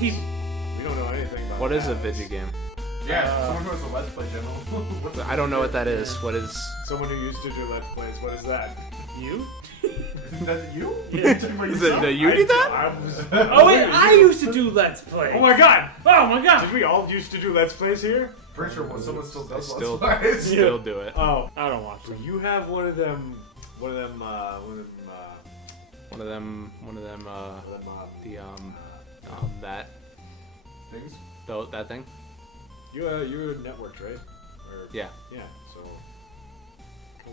games. He- We don't know anything about What is a that. video game? Yeah, someone who has a Let's Play channel. What's I don't know what that is. What is... Someone who used to do Let's Plays. What is that? You? Isn't that you? Yeah. Is it that you did that? Oh wait, I used to do Let's Play. Oh my god! Oh my god! Did we all used to do Let's Plays here? Pretty sure someone still does Still- Let's Plays. Still do it. Oh, I don't watch so them. you have one of them, that, Things? that thing? you're networked, right? Or, Yeah. Yeah, so...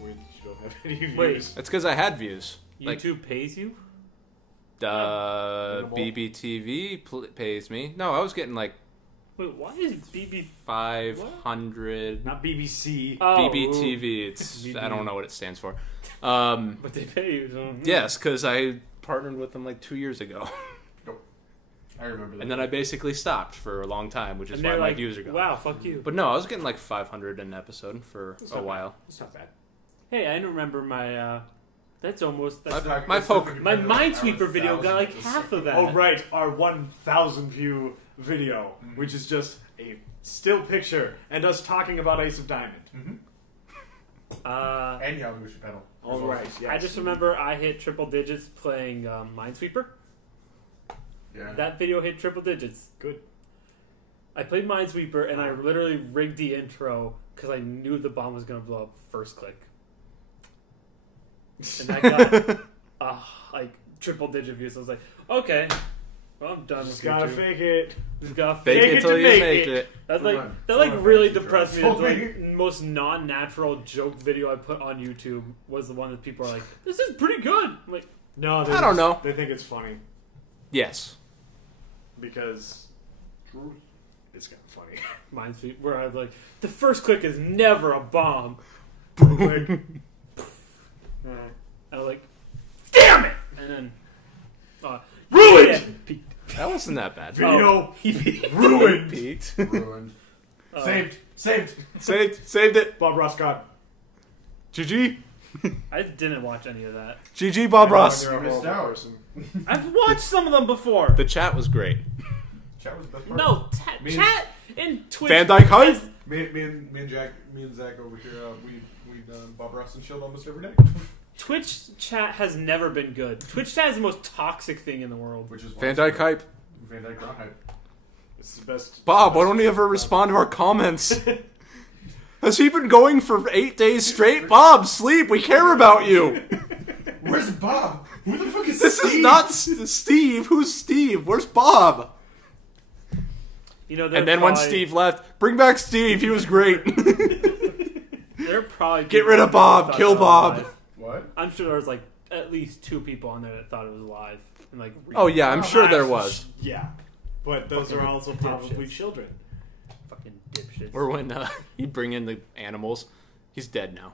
Weird that you don't have any views. Wait. That's because I had views. Like, YouTube pays you? Minimal. BBTV pays me. No, I was getting like Wait, why is BB... 500 Not BBC. Oh, BBTV. It's I don't know what it stands for. But they pay you, so... Yes, because I partnered with them like 2 years ago, I remember that. and then I basically stopped for a long time, which is And why they're my like, views are gone. wow, fuck you. But no, I was getting like 500 an episode for That's a not while. Bad. That's not bad. Hey, I don't remember my, that's almost... That's My poke- my Minesweeper video got like half of that. Oh, right. Our 1,000 view video, which is just a still picture and us talking about Ace of Diamond. And Yahoo Channel. All right. Yes. I just remember I hit triple digits playing Minesweeper. Yeah. That video hit triple digits. Good. I played Minesweeper and I literally rigged the intro because I knew the bomb was going to blow up first click. And I got like triple digit views. I was like, okay, well, I'm done Just with gotta YouTube. fake it. Just gotta Fake fake it till to you make it. That Come like on. that like Come on, really Frankie, depressed me. Joe. The like most non-natural joke video I put on YouTube was the one that people are like, "This is pretty good." I'm like, No, I don't know. They think it's funny Yes. because it's kind of funny. Minesweeper, where I was like, "The first click is never a bomb." Like, I was like, "Damn it!" And then Ruined! yeah, peaked. That wasn't that bad. Video He peaked. ruined. Pete. Ruined. Saved. Saved it. Bob Ross got. GG. I didn't watch any of that. GG, Bob Ross. You're a missed horrible out. person. I've watched some of them before. The chat was great. Chat was the best part. No, Me- chat and Twitch. Van Dyke Hype? Me and Zach over here, we Bob Ross and Shield almost every day. Twitch chat has never been good. Twitch chat is the most toxic thing in the world. Which is Van Dyke Hype. Van Dyke Ground Hype. It's the best. Bob, why don't you ever respond to our comments? Has he been going for 8 days straight? Bob, sleep. We care about you. Where's Bob? Who the fuck is This Steve? is not Steve. Who's Steve? Where's Bob? You know, And then when Steve left, bring back Steve. He was great. they're probably Get rid of Bob. thought Kill that was Bob. live. What? I'm sure there was like at least 2 people on there that thought it was live. And like, Oh, yeah, I'm sure there was. Yeah, but those Fucking are also probably dipshits. children. fucking dipshits. Or when he'd bring in the animals. He's dead now.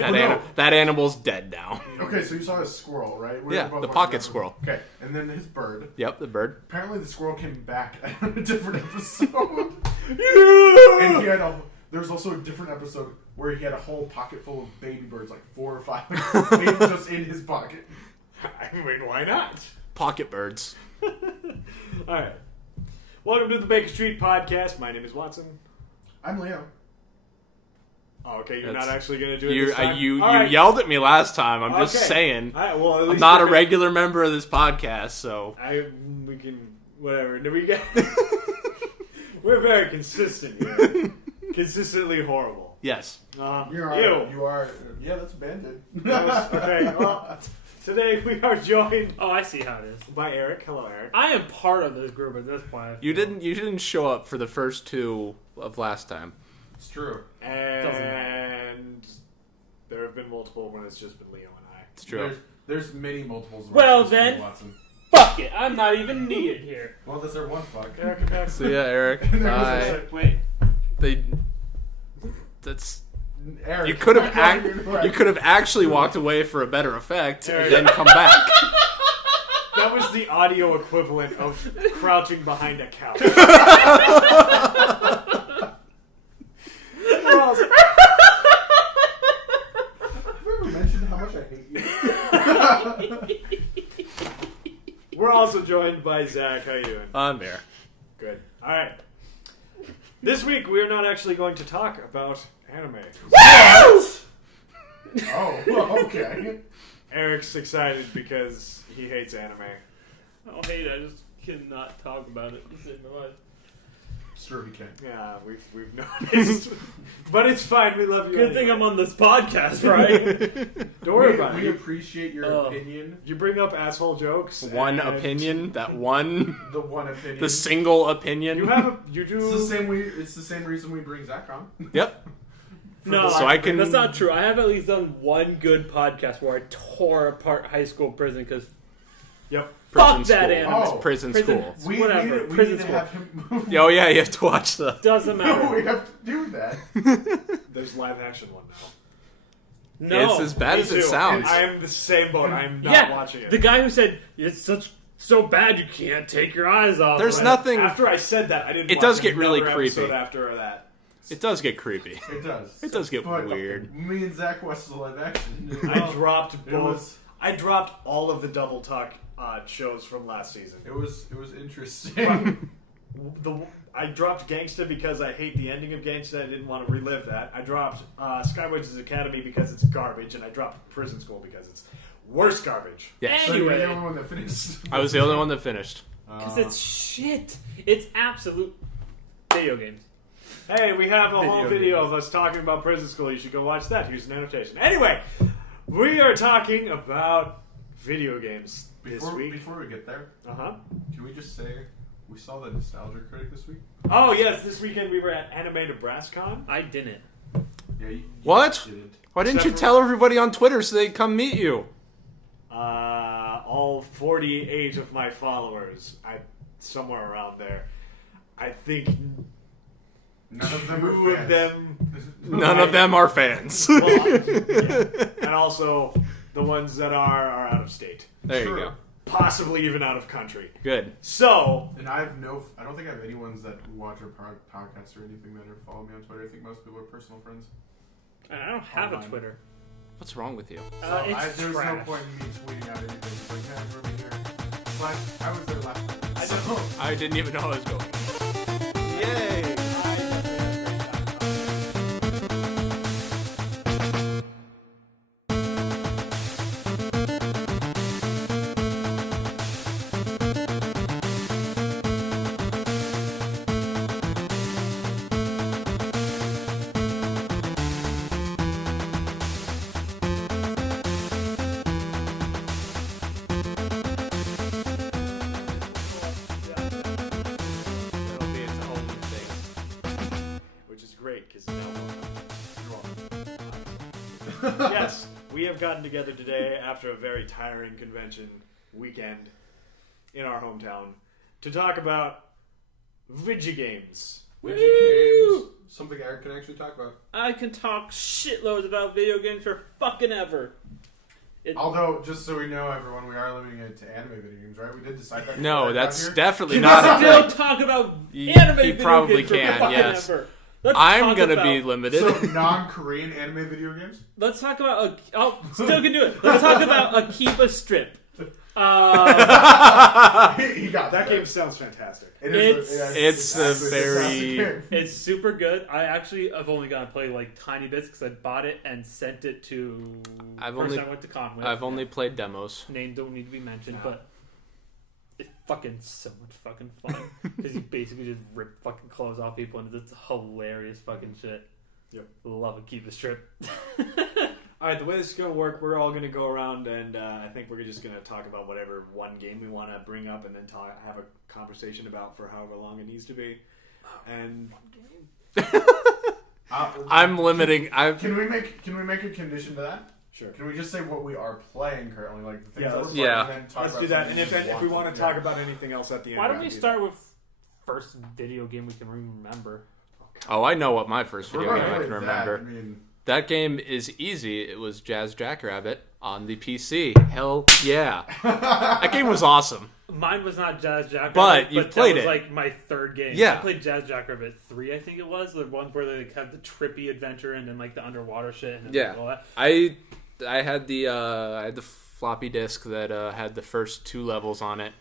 Oh, no. That animal's dead now. Okay, so you saw a squirrel, right? We're Yeah, both the watching pocket that. squirrel. Okay, and then his bird. Yep, the bird. Apparently the squirrel came back at a different episode. And he had there's also a different episode where he had a whole pocket full of baby birds, like 4 or 5, like, just in his pocket. I mean, why not? Pocket birds. Alright. Welcome to the Baker Street Podcast. My name is Watson. I'm Leo. Oh, okay, you're That's- not actually going to do it You this time? you All right. yelled at me last time. I'm just Okay. saying. All right, well, at I'm least not a we're regular member of this podcast, so... we can, whatever. We get, we're very consistent here. Consistently horrible. Yes. You are. Yeah, that's Bandit. Okay, well, today we are joined Oh, I see how it is. by Eric. Hello, Eric. I am part of this group at this point. You didn't show up for the first 2 of last time. It's true. And there have been multiple when it's just been Leo and I. It's true. There's many multiples. of Well, Christopher then. Watson. Fuck it, I'm not even needed here. Well, that's our one fuck. Eric, come back. So yeah, Eric. Wait. That's Eric, you could have actually walked away for a better effect and then come back. That was the audio equivalent of crouching behind a couch. I've ever mentioned how much I hate you. We're also joined by Zach. How you doing? I'm there. All right. This week we are not actually going to talk about anime. Oh, well, okay. Eric's excited because he hates anime. I don't hate it. I just cannot talk about it. It's in my life. Sure, he can. Yeah, we've noticed. But it's fine. We love you. Good thing I'm on this podcast, right? Don't worry about We it. appreciate your opinion. You bring up asshole jokes. One and opinion, that one, The one opinion. the single opinion. You do. It's the same reason we bring Zach on. Yep. No, So I can- That's not true. I have at least done one good podcast where I tore apart high school prison because Yep. fuck that school. anime. Oh. Prison Prison- school. We Whatever, need prison to school. have him. Oh yeah, you have to watch the. Doesn't No, matter. we have to do that. There's live action one now. No, It's as bad Me as it too. sounds. I am the same boat. I am not watching it. The guy who said it's so bad you can't take your eyes off. There's of it." nothing. After I said that, I didn't. It watch does get really another creepy. episode after that. It does get creepy. It does. It does get But weird. Me and Zach watched the live action. I dropped It both. was- I dropped all of the Double Talk shows from last season. It was interesting. I dropped Gangsta because I hate the ending of Gangsta. I didn't want to relive that. I dropped Skywatch's Academy because it's garbage, and I dropped Prison School because it's worse garbage. Yes. So you're the Anyway. only one that finished. I was the only one that finished. Because it's shit. It's absolute video games. Hey, we have a whole video games. of us talking about Prison School. You should go watch that. Here's an annotation. Anyway, we are talking about video games this week. Before we get there, Uh-huh. can we just say we saw the Nostalgia Critic this week? Oh, yes, this weekend we were at Anime Nebrascon. I didn't. Yeah. You What? didn't. Why didn't you Except for- tell everybody on Twitter so they'd come meet you? All 48 of my followers, somewhere around there. I think None of them two are of fans. them, None of them are fans. well, yeah. And also the ones that are out of state, There Sure. you go. possibly even out of country. Good. So, And I don't think I have any ones that watch our podcast or anything that follow me on Twitter. I think most people are personal friends. I don't have a Online. Twitter. What's wrong with you? It's there's trash. no point in me tweeting out anything. It's like, yeah, we're here. But I was there last time. I So, I didn't even know I was going. Yay! It'll be its own thing. which is great because now you're welcome. yes, we have gotten together today after a very tiring convention weekend in our hometown to talk about video games. Video games. Something Eric can actually talk about. I can talk shitloads about video games for fucking ever. Although, just so we know, everyone, we are limiting it to anime video games, right? We did decide that. No, before I got that's here. definitely Can not I a still thing. talk about You- anime you video probably games for can, fucking yes. ever? Let's I'm talk gonna about, be limited. So, non-Korean anime video games? Let's talk about still can do it. Let's talk about Akiba Strip. He got That game sounds fantastic. It's a actually very- fantastic game. It's super good. I've only gotten to play like tiny bits because I bought it and sent it to. I've person only- I went to con with. I've only played demos. Name don't need to be mentioned, No. but it's fucking so much fucking fun because you basically just rip fucking clothes off people and it's hilarious fucking shit. Yep. Love it. Keep the strip. All right, the way this is going to work, we're all going to go around and I think we're just going to talk about whatever one game we want to bring up and then have a conversation about for however long it needs to be. And I'm limiting. Can we make a condition to that? sure, Can we just say what we are playing currently, like the things Yeah, that we're let's- playing, Yeah. and then talk let's about do that. something And if we want to yeah. talk about anything else at the end, Why don't that'd we be start with first video game we can remember? Oh, I know what my first We're video not game I really can that. remember. I mean, That game is easy. It was Jazz Jackrabbit on the PC. Hell yeah. That game was awesome. Mine was not Jazz Jackrabbit, But you've played that was it. like my third game. Yeah. I played Jazz Jackrabbit 3, I think it was. The one where they like, have the trippy adventure and then like the underwater shit and Yeah. all that. I had the floppy disk that had the first 2 levels on it,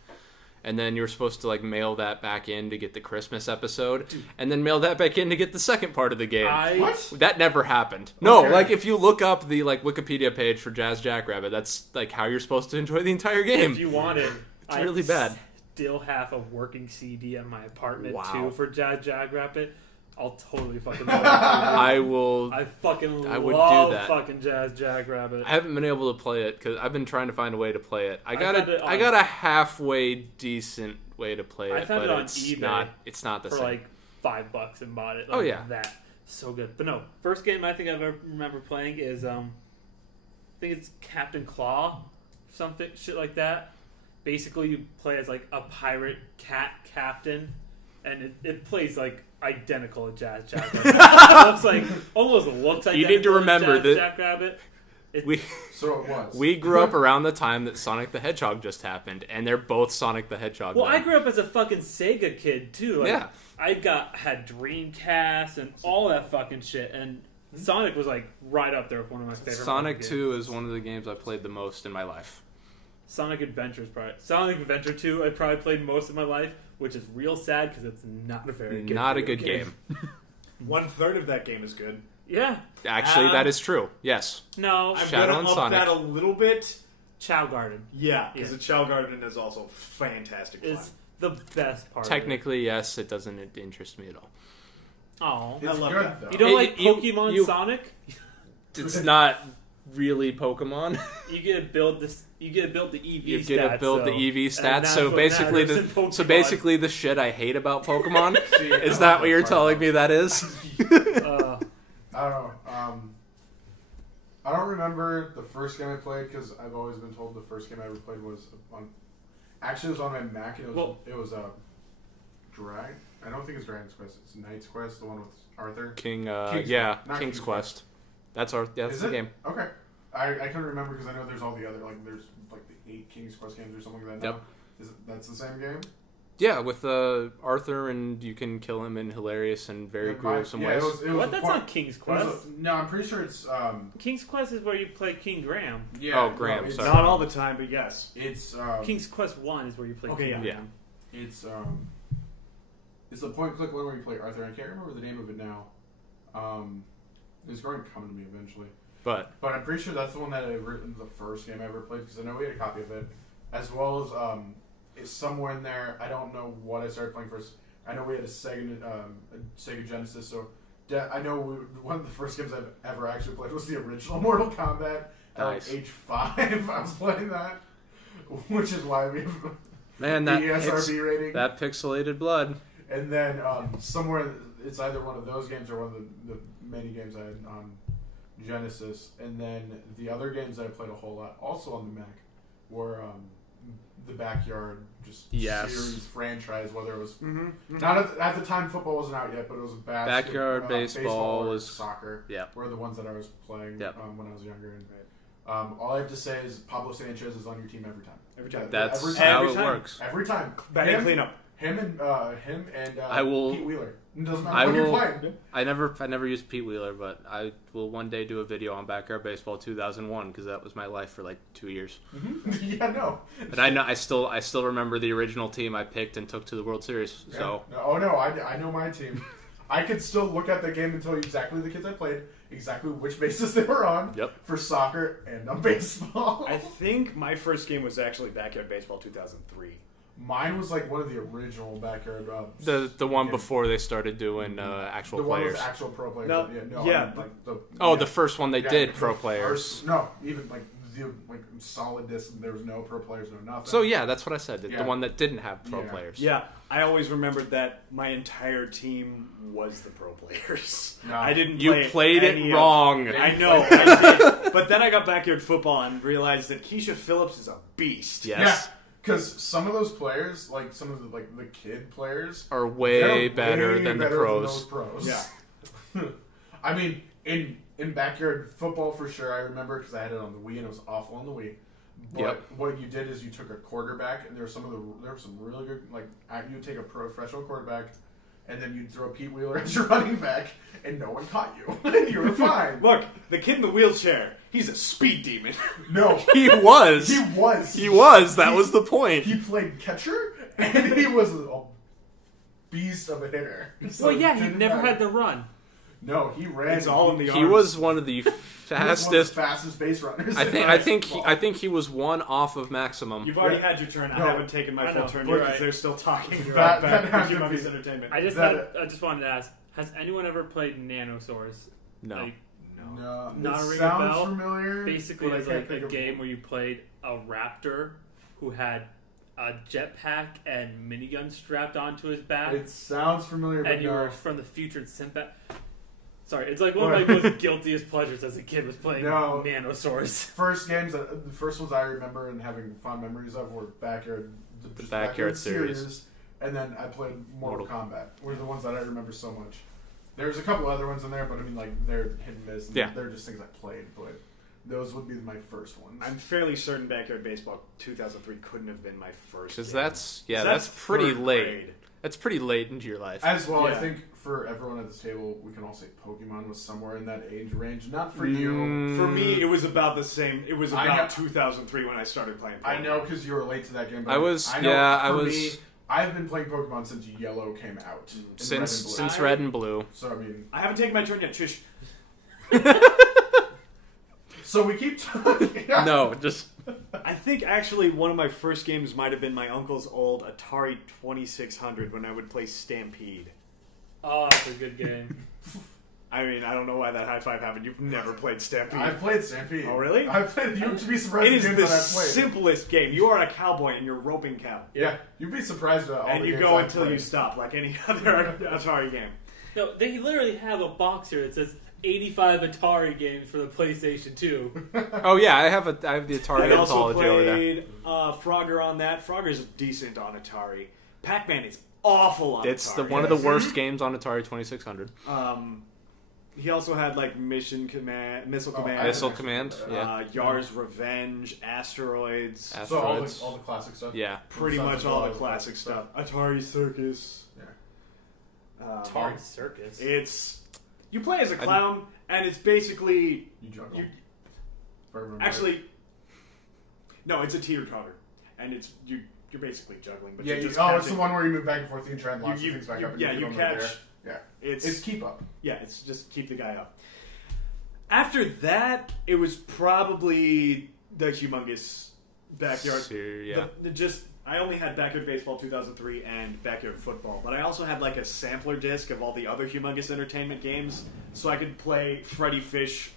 and then you were supposed to like mail that back in to get the Christmas episode, and then mail that back in to get the second part of the game. What? That never happened. No, Okay. like if you look up the like Wikipedia page for Jazz Jackrabbit, that's like how you're supposed to enjoy the entire game. If you wanted, It's really bad. Still have a working CD at my apartment Wow. too for Jazz Jackrabbit. I'll totally fucking. I will. I fucking I would do love that. fucking Jazz Jackrabbit. I haven't been able to play it because I've been trying to find a way to play it. I got found it I on- got a halfway decent way to play I it, found but it on it's eBay not. It's not the for same. like $5 and bought it. Oh, yeah. that so good. But no, first game I think I've ever remember playing is I think it's Captain Claw, something shit like that. Basically, you play as like a pirate cat captain, and it plays like identical to Jazz Jackrabbit. almost looks like You need to remember that- Jackrabbit. we So it was. we grew up around the time that Sonic the Hedgehog just happened, and they're both Sonic the Hedgehog. Well, now. I grew up as a fucking Sega kid too. Like, Yeah. I had Dreamcast and all that fucking shit, and Sonic was like right up there with one of my favorite. Sonic fucking 2 games. is one of the games I played the most in my life. Sonic Adventure is probably Sonic Adventure 2. I probably played most of my life, which is real sad because it's not a very good Not a video good game. 1/3 of that game is good. Yeah, Actually, that is true. Yes. no, I'm Shadow gonna and up Sonic. that a little bit. Chow Garden Yeah, because Yeah. the Chow Garden is also fantastic fun. is the best part. Technically, yes. It doesn't interest me at all. Oh, It's I love good that. though. you don't like you- Pokemon you- Sonic? It's not really Pokemon. You get to build this. You get to build the EV. You get to stats, build the so- EV and stats. that's So what basically, matters in Pokemon. the shit I hate about Pokemon See, is I that love what you're part telling about me that is? I don't know. I don't remember the first game I played because I've always been told the first game I ever played was on. Actually, it was on my Mac and it was Drag. I don't think it's Dragon's Quest. It's Knight's Quest, the one with Arthur. King's Quest, not King's King's Quest. That's Is the it? game. Okay. I couldn't remember because I know there's all the other there's like the 8 King's Quest games or something like that. Yep. Now. That's the same game? Yeah, with Arthur, and you can kill him in hilarious and very gruesome ways. It was what? a That's point- not King's it was Quest. no, I'm pretty sure it's King's Quest is where you play King Graham. Oh, Graham, it's, sorry. Not all the time, but yes. It's King's Quest 1 is where you play Okay, King yeah. Graham. It's the point and click one where you play Arthur. I can't remember the name of it now. It's going to come to me eventually. But But I'm pretty sure that's the one that I written the first game I ever played because I know we had a copy of it, as well as it's somewhere in there. I don't know what I started playing first. I know we had a Sega Genesis, so I know one of the first games I've ever actually played was the original Mortal Kombat. At Nice. age 5, I was playing that, which is why we have man, the that ESRB rating. that pixelated blood. And then somewhere it's either one of those games or one of the many games I had on Genesis. And then the other games that I played a whole lot, also on the Mac, were the Backyard Yes. series franchise. Whether it was Mm-hmm. not at the time football wasn't out yet, but it was Backyard baseball or was- soccer. Yeah. Were the ones that I was playing Yep. when I was younger. And, all I have to say is Pablo Sanchez is on your team every time. Every time. That's every how Every it time. works. Every time. Batting cleanup. Him and I will- Pete Wheeler. It doesn't I matter when will- you're playing. I never used Pete Wheeler, but I will one day do a video on Backyard Baseball 2001 because that was my life for like 2 years. Yeah, no. And I still remember the original team I picked and took to the World Series. Yeah. So No, oh no, I know my team. I could still look at the game and tell you exactly the kids I played, exactly which bases they were on Yep. for soccer and on baseball. I think my first game was actually Backyard Baseball 2003. Mine was like one of the original Backyard. the one games. before they started doing actual The one players. with actual pro players. No, yeah, yeah, I mean, like the Oh, yeah. the first one they Yeah, did the pro players. first- no, even like the solid distance. There was no pro players, no nothing. So yeah, that's what I said. The Yeah. one that didn't have pro Yeah. players. Yeah, I always remembered that my entire team was the pro players. No. I didn't. You play played any it of- wrong. I know, I did. But then I got Backyard Football and realized that Keisha Phillips is a beast. Yes. Yeah, because some of those players, like some of the kid players, Are way they're better way than the better pros. Than those pros. Yeah. I mean, in Backyard Football for sure, I remember because I had it on the Wii and it was awful on the Wii. But Yep. what you did is you took a quarterback, and there were some really good you would take a professional quarterback, and then you'd throw Pete Wheeler as your running back, and no one caught you, and you were fine. Look, the kid in the wheelchair, he's a speed demon. No, He was. he was. He was. That was the point. He played catcher and he was a beast of a hitter. So Well, yeah, it he didn't never matter. had to run. No, he ran. It's all in the He arms. was one of the He was one of fastest. the fastest base runners. I in think basketball. he was one off of maximum. You've already Yeah. had your turn. I No. haven't taken my I full know. turn But- yet because they're still talking That- about that has to Humongous be- Entertainment. I just wanted to ask: has anyone ever played Nanosaurs? No. Like, No, Not it ring a sounds bell. familiar. basically, but I it was can't like think a of- game where you played a raptor who had a jetpack and minigun strapped onto his back, It sounds familiar, but and you no. were from the future and sent back. Sorry, it's like one of my most guiltiest pleasures as a kid was playing No. Nanosaurs. First games, the first ones I remember and having fond memories of were Backyard, just Backyard series. and then I played Mortal Kombat. Were the ones that I remember so much. There's a couple other ones in there, but I mean, like they're hit and miss. And Yeah. they're just things I played, but those would be my first ones. I'm fairly certain Backyard Baseball 2003 couldn't have been my first. Because game. that's pretty third late. grade. That's pretty late into your life. As well, I Yeah. think for everyone at this table, we can all say Pokemon was somewhere in that age range. Not for you. For me, it was about the same. It was I about know- 2003 when I started playing Pokemon. I know because you were late to that game. But I was- I know yeah, I for was- Me, I've been playing Pokemon since Yellow came out. in since Red and Blue. Red and Blue. So I mean, I haven't taken my turn yet. Shush. so we keep talking. No, just I think actually one of my first games might have been my uncle's old Atari 2600 when I would play Stampede. Oh, that's a good game. I mean, I don't know why that high five happened. You've never played Stampede. I've played Stampede. Oh, really? I've played. You'd be surprised. It at is the the games that I've played. simplest game. You are a cowboy and you're roping cow. Yeah, you'd be surprised at all And the you games go I've until played. you stop, like any other Atari game. No, they literally have a box here that says 85 Atari games for the PlayStation 2. oh yeah, I have the Atari I also anthology over there. played Frogger on that. Frogger's decent on Atari. Pac-Man is awful on It's Atari. one of the worst games on Atari 2600. He also had like Missile Command, Missile Command, yeah. Yar's Revenge, Asteroids, So all Asteroids. the classic stuff. Yeah. pretty Sounds much like all all the the classic stuff. Atari Circus. Yeah. Atari Circus. It's you play as a clown, and it's basically You juggle. you, If I remember actually no, it's a teeter-totter, and you're basically juggling, but yeah. you're just it's catching- the one where you move back and forth. You can try and launch You- things back you- up. And yeah, keep you them catch- there. Yeah, It's it's keep up. Yeah, it's just keep the guy up. After that, it was probably the humongous backyard. Yeah. I only had Backyard Baseball 2003 and Backyard Football, but I also had like a sampler disc of all the other humongous entertainment games, so I could play Freddy Fish,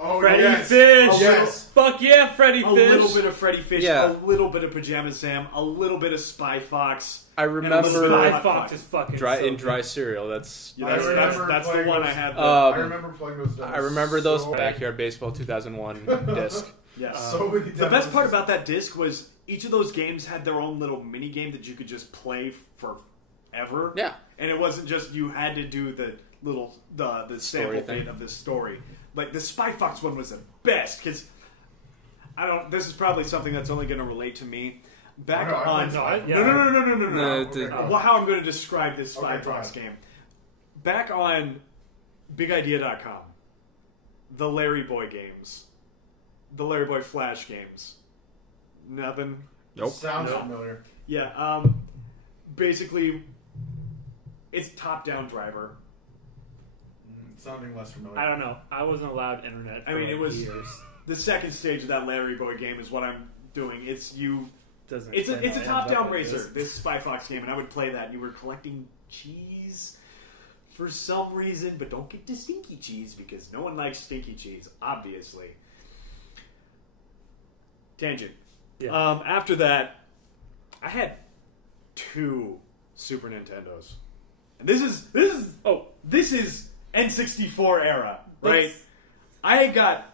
Oh Freddy yes. Fish! Oh, yes. Fuck yeah, Freddy a Fish! little bit of Freddy Fish, Yeah. a little bit of Pajama Sam, a little bit of Spy Fox. I and a little bit of remember Hot Fox is fucking dry so in good. dry cereal. That's Yeah, I remember that's the playing one I those- had. I remember playing those. I remember those so Backyard Baseball 2001 disc. Yeah. So many The best demos. part about that disc was each of those games had their own little mini game that you could just play forever. Yeah. And it wasn't just you had to do the little the sample thing. bit of the story. Like the Spy Fox one was the best because I don't. This is probably something that's only going to relate to me. Back No, I on played Spy Fox. no. No, Okay. Well, how I'm going to describe this Spy Okay, go Fox ahead. game. Back on BigIdea.com, the Larry Boy games, the Larry Boy Flash games. Nothing. Nope. Sounds No. familiar. Yeah. Basically, it's top-down driver. Sounding less familiar. I don't know. I wasn't allowed internet for I mean, it was- years. The second stage of that Larry Boy game is what I'm doing. It's you. Doesn't It's a explain how it ends top-down up like racer. this. This Spy Fox game, and I would play that. You were collecting cheese for some reason, but don't get to stinky cheese because no one likes stinky cheese, obviously. Tangent. Yeah. After that, I had 2 Super Nintendos, and this is N64 era, right? That's- I got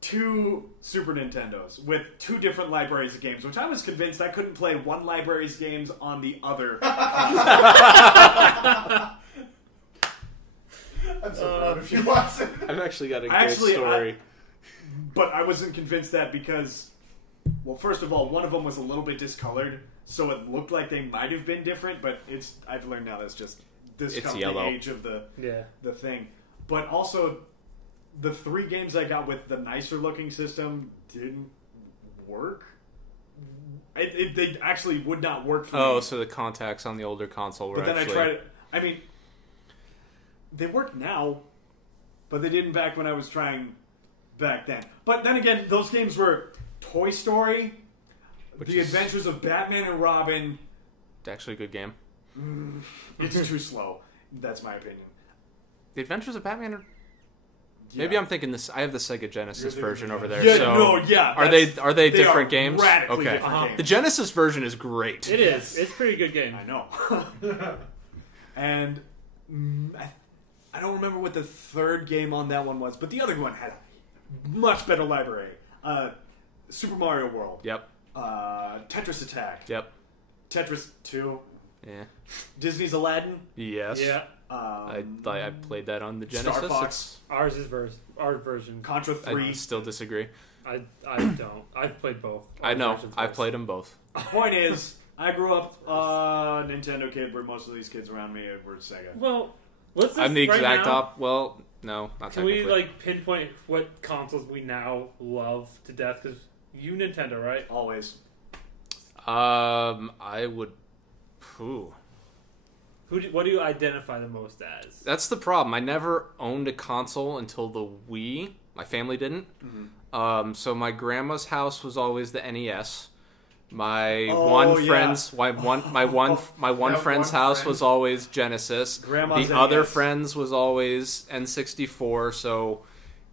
2 Super Nintendos with 2 different libraries of games, which I was convinced I couldn't play one library's games on the other. I'm so proud of you, Watson. I've actually got a good Actually, story. But I wasn't convinced that because, well, first of all, one of them was a little bit discolored, so it looked like they might have been different, but I've learned now that's just this It's comes yellow. the age of the Yeah. thing. But also, the 3 games I got with the nicer looking system didn't work They actually would not work for me. Oh, so the contacts on the older console were But then actually... I tried it. I mean, they work now, but they didn't back when I was trying back then. But then again, those games were Toy Story, The Adventures of Batman and Robin. Actually a good game. It's too slow. That's my opinion. The Adventures of Batman are... Yeah. Maybe I'm thinking this. I have the Sega Genesis version over there. Yeah, so no, yeah. Are they different games? Radically Okay. different games. The Genesis version is great. It is. It's a pretty good game. I know. And I don't remember what the third game on that one was, but the other one had a much better library. Super Mario World. Yep. Tetris Attack. Yep. Tetris 2. Yeah. Disney's Aladdin. Yes. Yeah. I played that on the Star Genesis. Fox. Our version. Contra 3. I still disagree. I don't. I've played both. I know. Versions I've first. played them both. Point is, I grew up Nintendo kid, where most of these kids around me were Sega. Well, what's this I'm the right exact now? op. Well, no, not Can we technically. pinpoint what consoles we now love to death? Because you Nintendo, right? Always. I would. Ooh. What do you identify the most as? That's the problem. I never owned a console until the Wii. My family didn't. Mm-hmm. So my grandma's house was always the NES. My Oh, one yeah. friend's my one That friend's one house friend. was always Genesis. Grandma's The other NES. friend's was always N64. So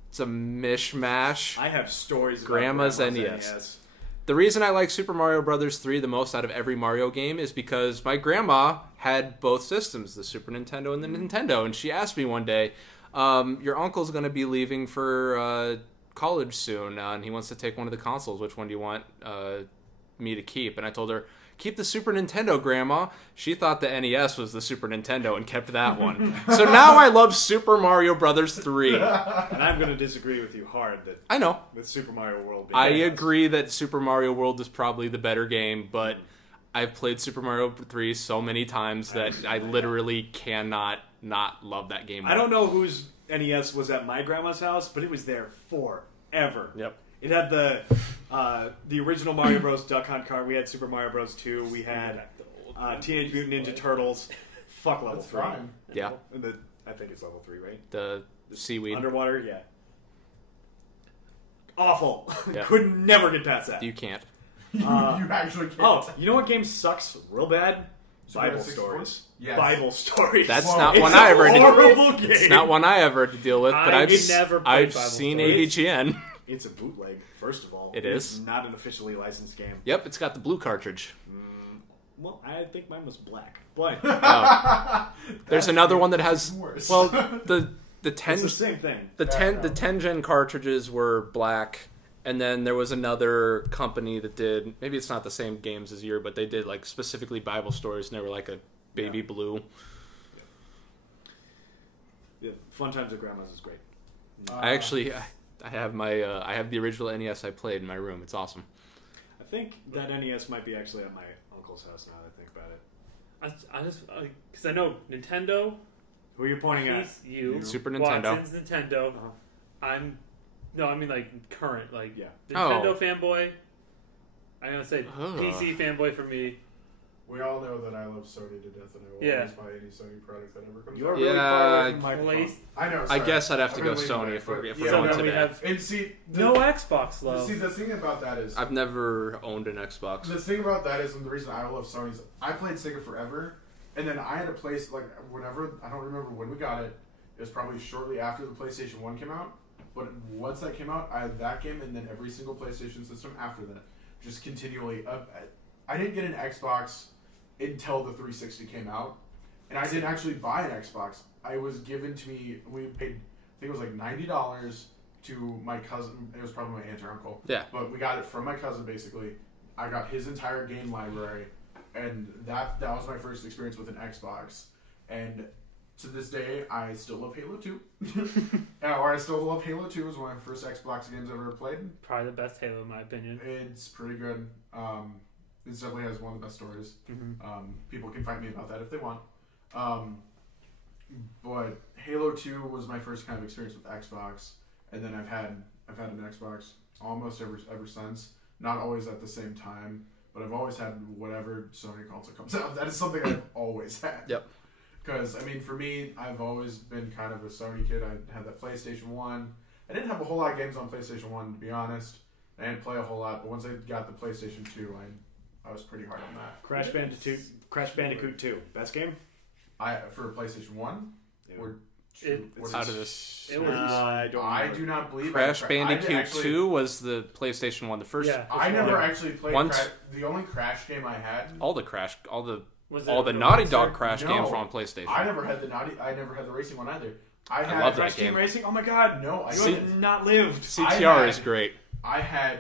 it's a mishmash. I have stories about Grandma's NES. The reason I like Super Mario Brothers 3 the most out of every Mario game is because my grandma had both systems, the Super Nintendo and the Nintendo, and she asked me one day, your uncle's going to be leaving for college soon, and he wants to take one of the consoles. Which one do you want me to keep? And I told her, keep the Super Nintendo, Grandma. She thought the NES was the Super Nintendo and kept that one. So now I love Super Mario Brothers 3. And I'm going to disagree with you hard that I know. with Super Mario World. I because- agree that Super Mario World is probably the better game, but I've played Super Mario 3 so many times that I literally cannot not love that game. I don't know whose NES was at my grandma's house, but it was there forever. Yep. It had the original Mario Bros. Duck Hunt card. We had Super Mario Bros. 2. We had Teenage Mutant Ninja Turtles. Fuck level That's 3. fine. Yeah. I think it's level 3, right? The seaweed. Underwater, yeah. Awful. Yeah. Could never get past that. You can't. You actually can't. Oh, you know what game sucks real bad? Super Bible 64? stories. Yes. Bible stories. That's Whoa. not It's one a I ever had to horrible game. It's not one I ever had to deal with, but I never played I've Bible seen stories. AVGN. It's a bootleg, first of all. It It's is? not an officially licensed game. Yep, it's got the blue cartridge. Well, I think mine was black. But There's another one that has worse. well the 10 it's the same thing. the Yeah, 10 no. the 10 gen cartridges were black, and then there was another company that did, maybe it's not the same games as yours, but they did like specifically Bible stories, and they were like a baby Yeah. blue. Yeah, Fun Times at Grandma's is great. I have my I have the original NES I played in my room. It's awesome. I think that NES might be actually at my uncle's house now that I think about it. I just because I know Nintendo. Who are you pointing at? He's you. Super Nintendo. Watson's Nintendo. Uh-huh. I mean like current, like Yeah. Nintendo Oh. fanboy. I'm gonna say Ugh. PC fanboy for me. We all know that I love Sony to death, and I will Yeah. always buy any Sony product that ever comes You're out. really Yeah, far away from my Place. phone. I know. I sorry. guess I'd have to I'm go gonna leave Sony it if we're there, if but we're So going then we today. have And see, no Xbox love. see, the thing about that is, I've never owned an Xbox. the thing about that is, and the reason I love Sony is, I played Sega forever, and then I had a place like whenever I don't remember when we got it. It was probably shortly after the PlayStation 1 came out. But once that came out, I had that game, and then every single PlayStation system after that, just continually. I didn't get an Xbox until the 360 came out, and I didn't actually buy an Xbox. I was given to me. We paid, I think it was like $90 to my cousin. It was probably my aunt or uncle. Yeah. But we got it from my cousin. Basically, I got his entire game library, and that was my first experience with an Xbox. And to this day, I still love Halo 2. Or I still love Halo 2. It was one of my first Xbox games I ever played. Probably the best Halo in my opinion. It's pretty good. It definitely has one of the best stories. Mm-hmm. People can fight me about that if they want. But Halo 2 was my first kind of experience with Xbox, and then I've had an Xbox almost ever since. Not always at the same time, but I've always had whatever Sony console comes out. That is something I've always had. Yep. Because, I mean, for me, I've always been kind of a Sony kid. I had that PlayStation 1. I didn't have a whole lot of games on PlayStation 1, to be honest. I didn't play a whole lot, but once I got the PlayStation 2, I was pretty hard on that. Crash Bandicoot 2. Best game? For PlayStation 1? Yeah. Or It's out of this. I do not believe Crash Bandicoot 2 was the PlayStation 1. The first. Yeah. I never actually played the only Crash game I had. All the Naughty Dog Crash games were on PlayStation. I never had the racing one either. I love that Crash game. Team Racing? Oh my god. No, I You have not lived. CTR is great. I had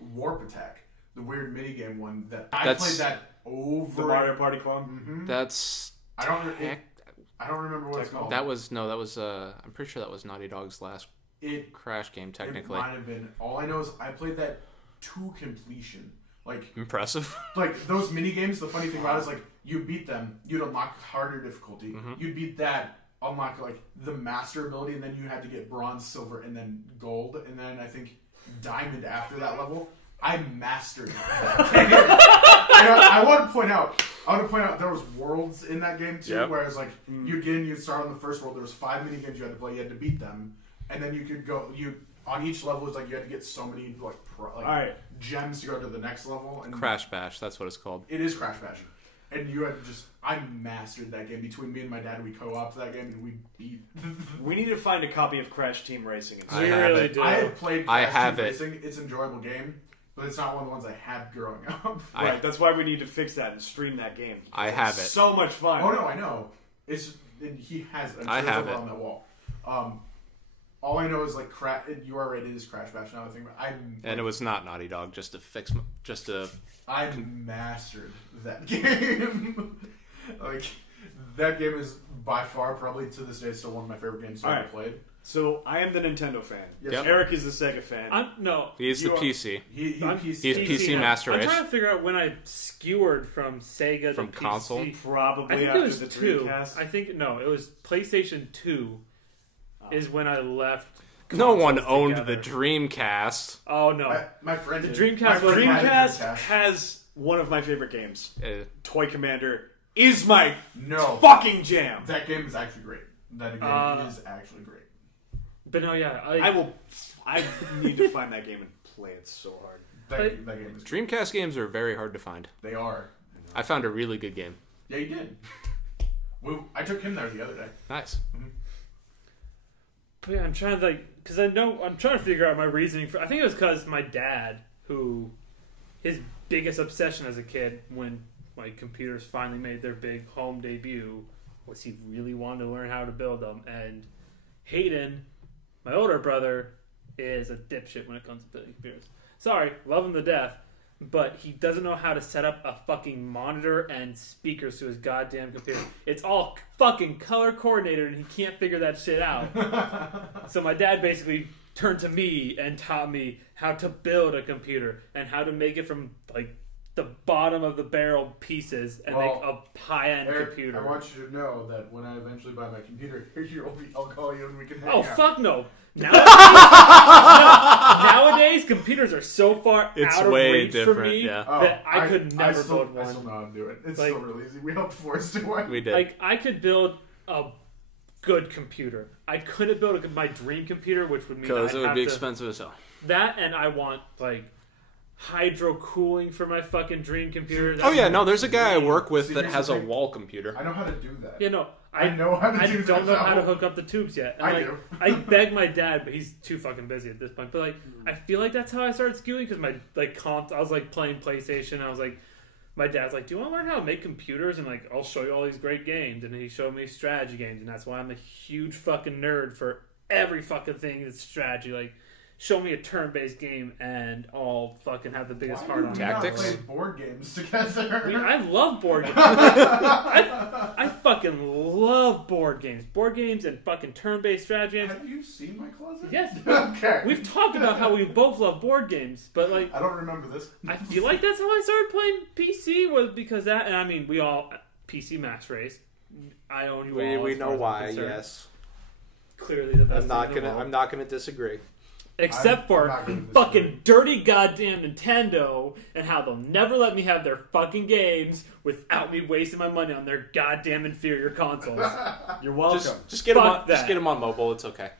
Warp Attack, the weird minigame one that I That's- played that over. The Mario Party Club? Mhm. That's. I don't remember what it's called. That was I'm pretty sure that was Naughty Dog's last Crash game, technically. It might have been. All I know is I played that to completion. Like Impressive. Like those mini games. The funny thing about it is like you beat them, you'd unlock harder difficulty. Mhm. You'd beat that, unlock like the master ability, and then you had to get bronze, silver, and then gold, and then I think diamond after that level. I mastered that game. And I want to point out there was worlds in that game too, Yep. where it's like you'd start on the first world. There was 5 mini games you had to play. You had to beat them, and then you could go. On each level, it's like you had to get so many gems to go to the next level. And Crash Bash, that's what it's called. it is Crash Bash, and you had to I mastered that game. Between me and my dad, we co-opted that game and we beat. We need to find a copy of Crash Team Racing. I have it. I have played I Crash have Team it. Racing. It's an enjoyable game, but it's not one of the ones I had growing up. Right, that's why we need to fix that and stream that game. I have It's it. so much fun. Oh no, I know. He has. I'm sure I it's have over it. on that wall. All I know is like you are right. It is Crash Bash. Now I think And it was not Naughty Dog, just to I mastered that game. Like that game is by far probably to this day still one of my favorite games I've ever played. So I am the Nintendo fan. Yes. Yep. Eric is the Sega fan. He's the PC. He's He's PC Master I'm Race. trying to figure out when I skewered from Sega From to console? PC. Probably I think after it was the 2. Dreamcast. I think no, it was PlayStation 2 is when I left. No one consoles owned together. the Dreamcast. Oh no. my friend. The did. Dreamcast My friend had a Dreamcast has one of my favorite games. Toy Commander is my No, fucking jam. that game is actually great. That game is actually great. But no, yeah. I need to find that game and play it so hard. That game is. Dreamcast games are very hard to find. They are. I found a really good game. Yeah, you did. I took him there the other day. Nice. But yeah, I'm trying to because I'm trying to figure out my reasoning for. I think it was because my dad, his biggest obsession as a kid when like computers finally made their big home debut was he really wanted to learn how to build them. And Hayden, my older brother, is a dipshit when it comes to building computers. Sorry, love him to death, but he doesn't know how to set up a fucking monitor and speakers to his goddamn computer. It's all fucking color coordinated and he can't figure that shit out. So my dad basically turned to me and taught me how to build a computer and how to make it from like the bottom of the barrel pieces and make a high-end Eric, computer. I want you to know that when I eventually buy my computer, I'll call you and we can hang Oh, out. fuck no. Nowadays, computers are so far It's out of way range different, for me yeah. that I could never build I one. still know how to do it. It's Like- still real easy. We helped Forrest do it. We did. Like, I could build a good computer. I couldn't build my dream computer, which would mean Because I'd it would have be to- expensive as hell. That, and I want, like, hydro cooling for my fucking dream computer. Oh yeah, no, there's a guy I work with See, that here's has the a thing. wall computer. I know how to do that. Yeah, no. I know how to I do don't that know how to now. hook up the tubes yet. And I like, do. I beg my dad, but he's too fucking busy at this point. But like, I feel like that's how I started skewing because my I was like playing PlayStation. I was like, my dad's like, "Do you want to learn how to make computers?" And like, I'll show you all these great games. And he showed me strategy games, and that's why I'm a huge fucking nerd for every fucking thing that's strategy. Like, show me a turn-based game, and I'll fucking have the biggest heart on Why do it. we not Tactics? play board games together? I love board games. I fucking love board games. Board games and fucking turn-based strategy games. Have you seen my closet? Yes. Okay. We've talked about how we both love board games, but like, I don't remember this. I feel like that's how I started playing PC was because that, and I mean, we all PC Max Race. I own you all. We as know far as I'm why. concerned. Yes. Clearly the best. I'm not thing in the gonna. world. I'm not gonna disagree. Except I'm not for gonna disagree. fucking dirty goddamn Nintendo and how they'll never let me have their fucking games without me wasting my money on their goddamn inferior consoles. You're welcome. Just get them Fuck on. that. Just get them on mobile. It's okay.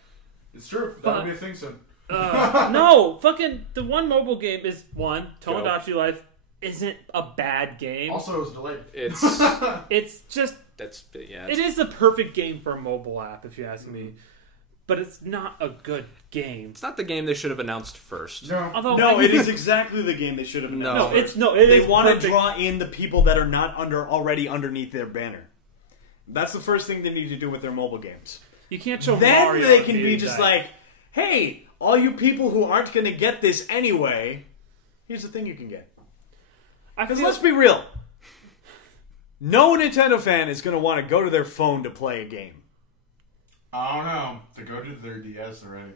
It's true. But- That'll be a thing soon. No, fucking the one mobile game is one. Go. Tomodachi Life isn't a bad game. Also, it was delayed. It's It's just that's yeah. it is the perfect game for a mobile app, if you ask me. But it's not a good game. It's not the game they should have announced first. No. Although No, it is exactly the game they should have announced. No. It They is want to perfect. draw in the people that are not already underneath their banner. That's the first thing they need to do with their mobile games. You can't show Then Mario they on can be Game just Day. like, hey, all you people who aren't going to get this anyway, here's the thing you can get. I Because feel, let's be real. No Nintendo fan is going to want to go to their phone to play a game. I don't know. To go to their DS already.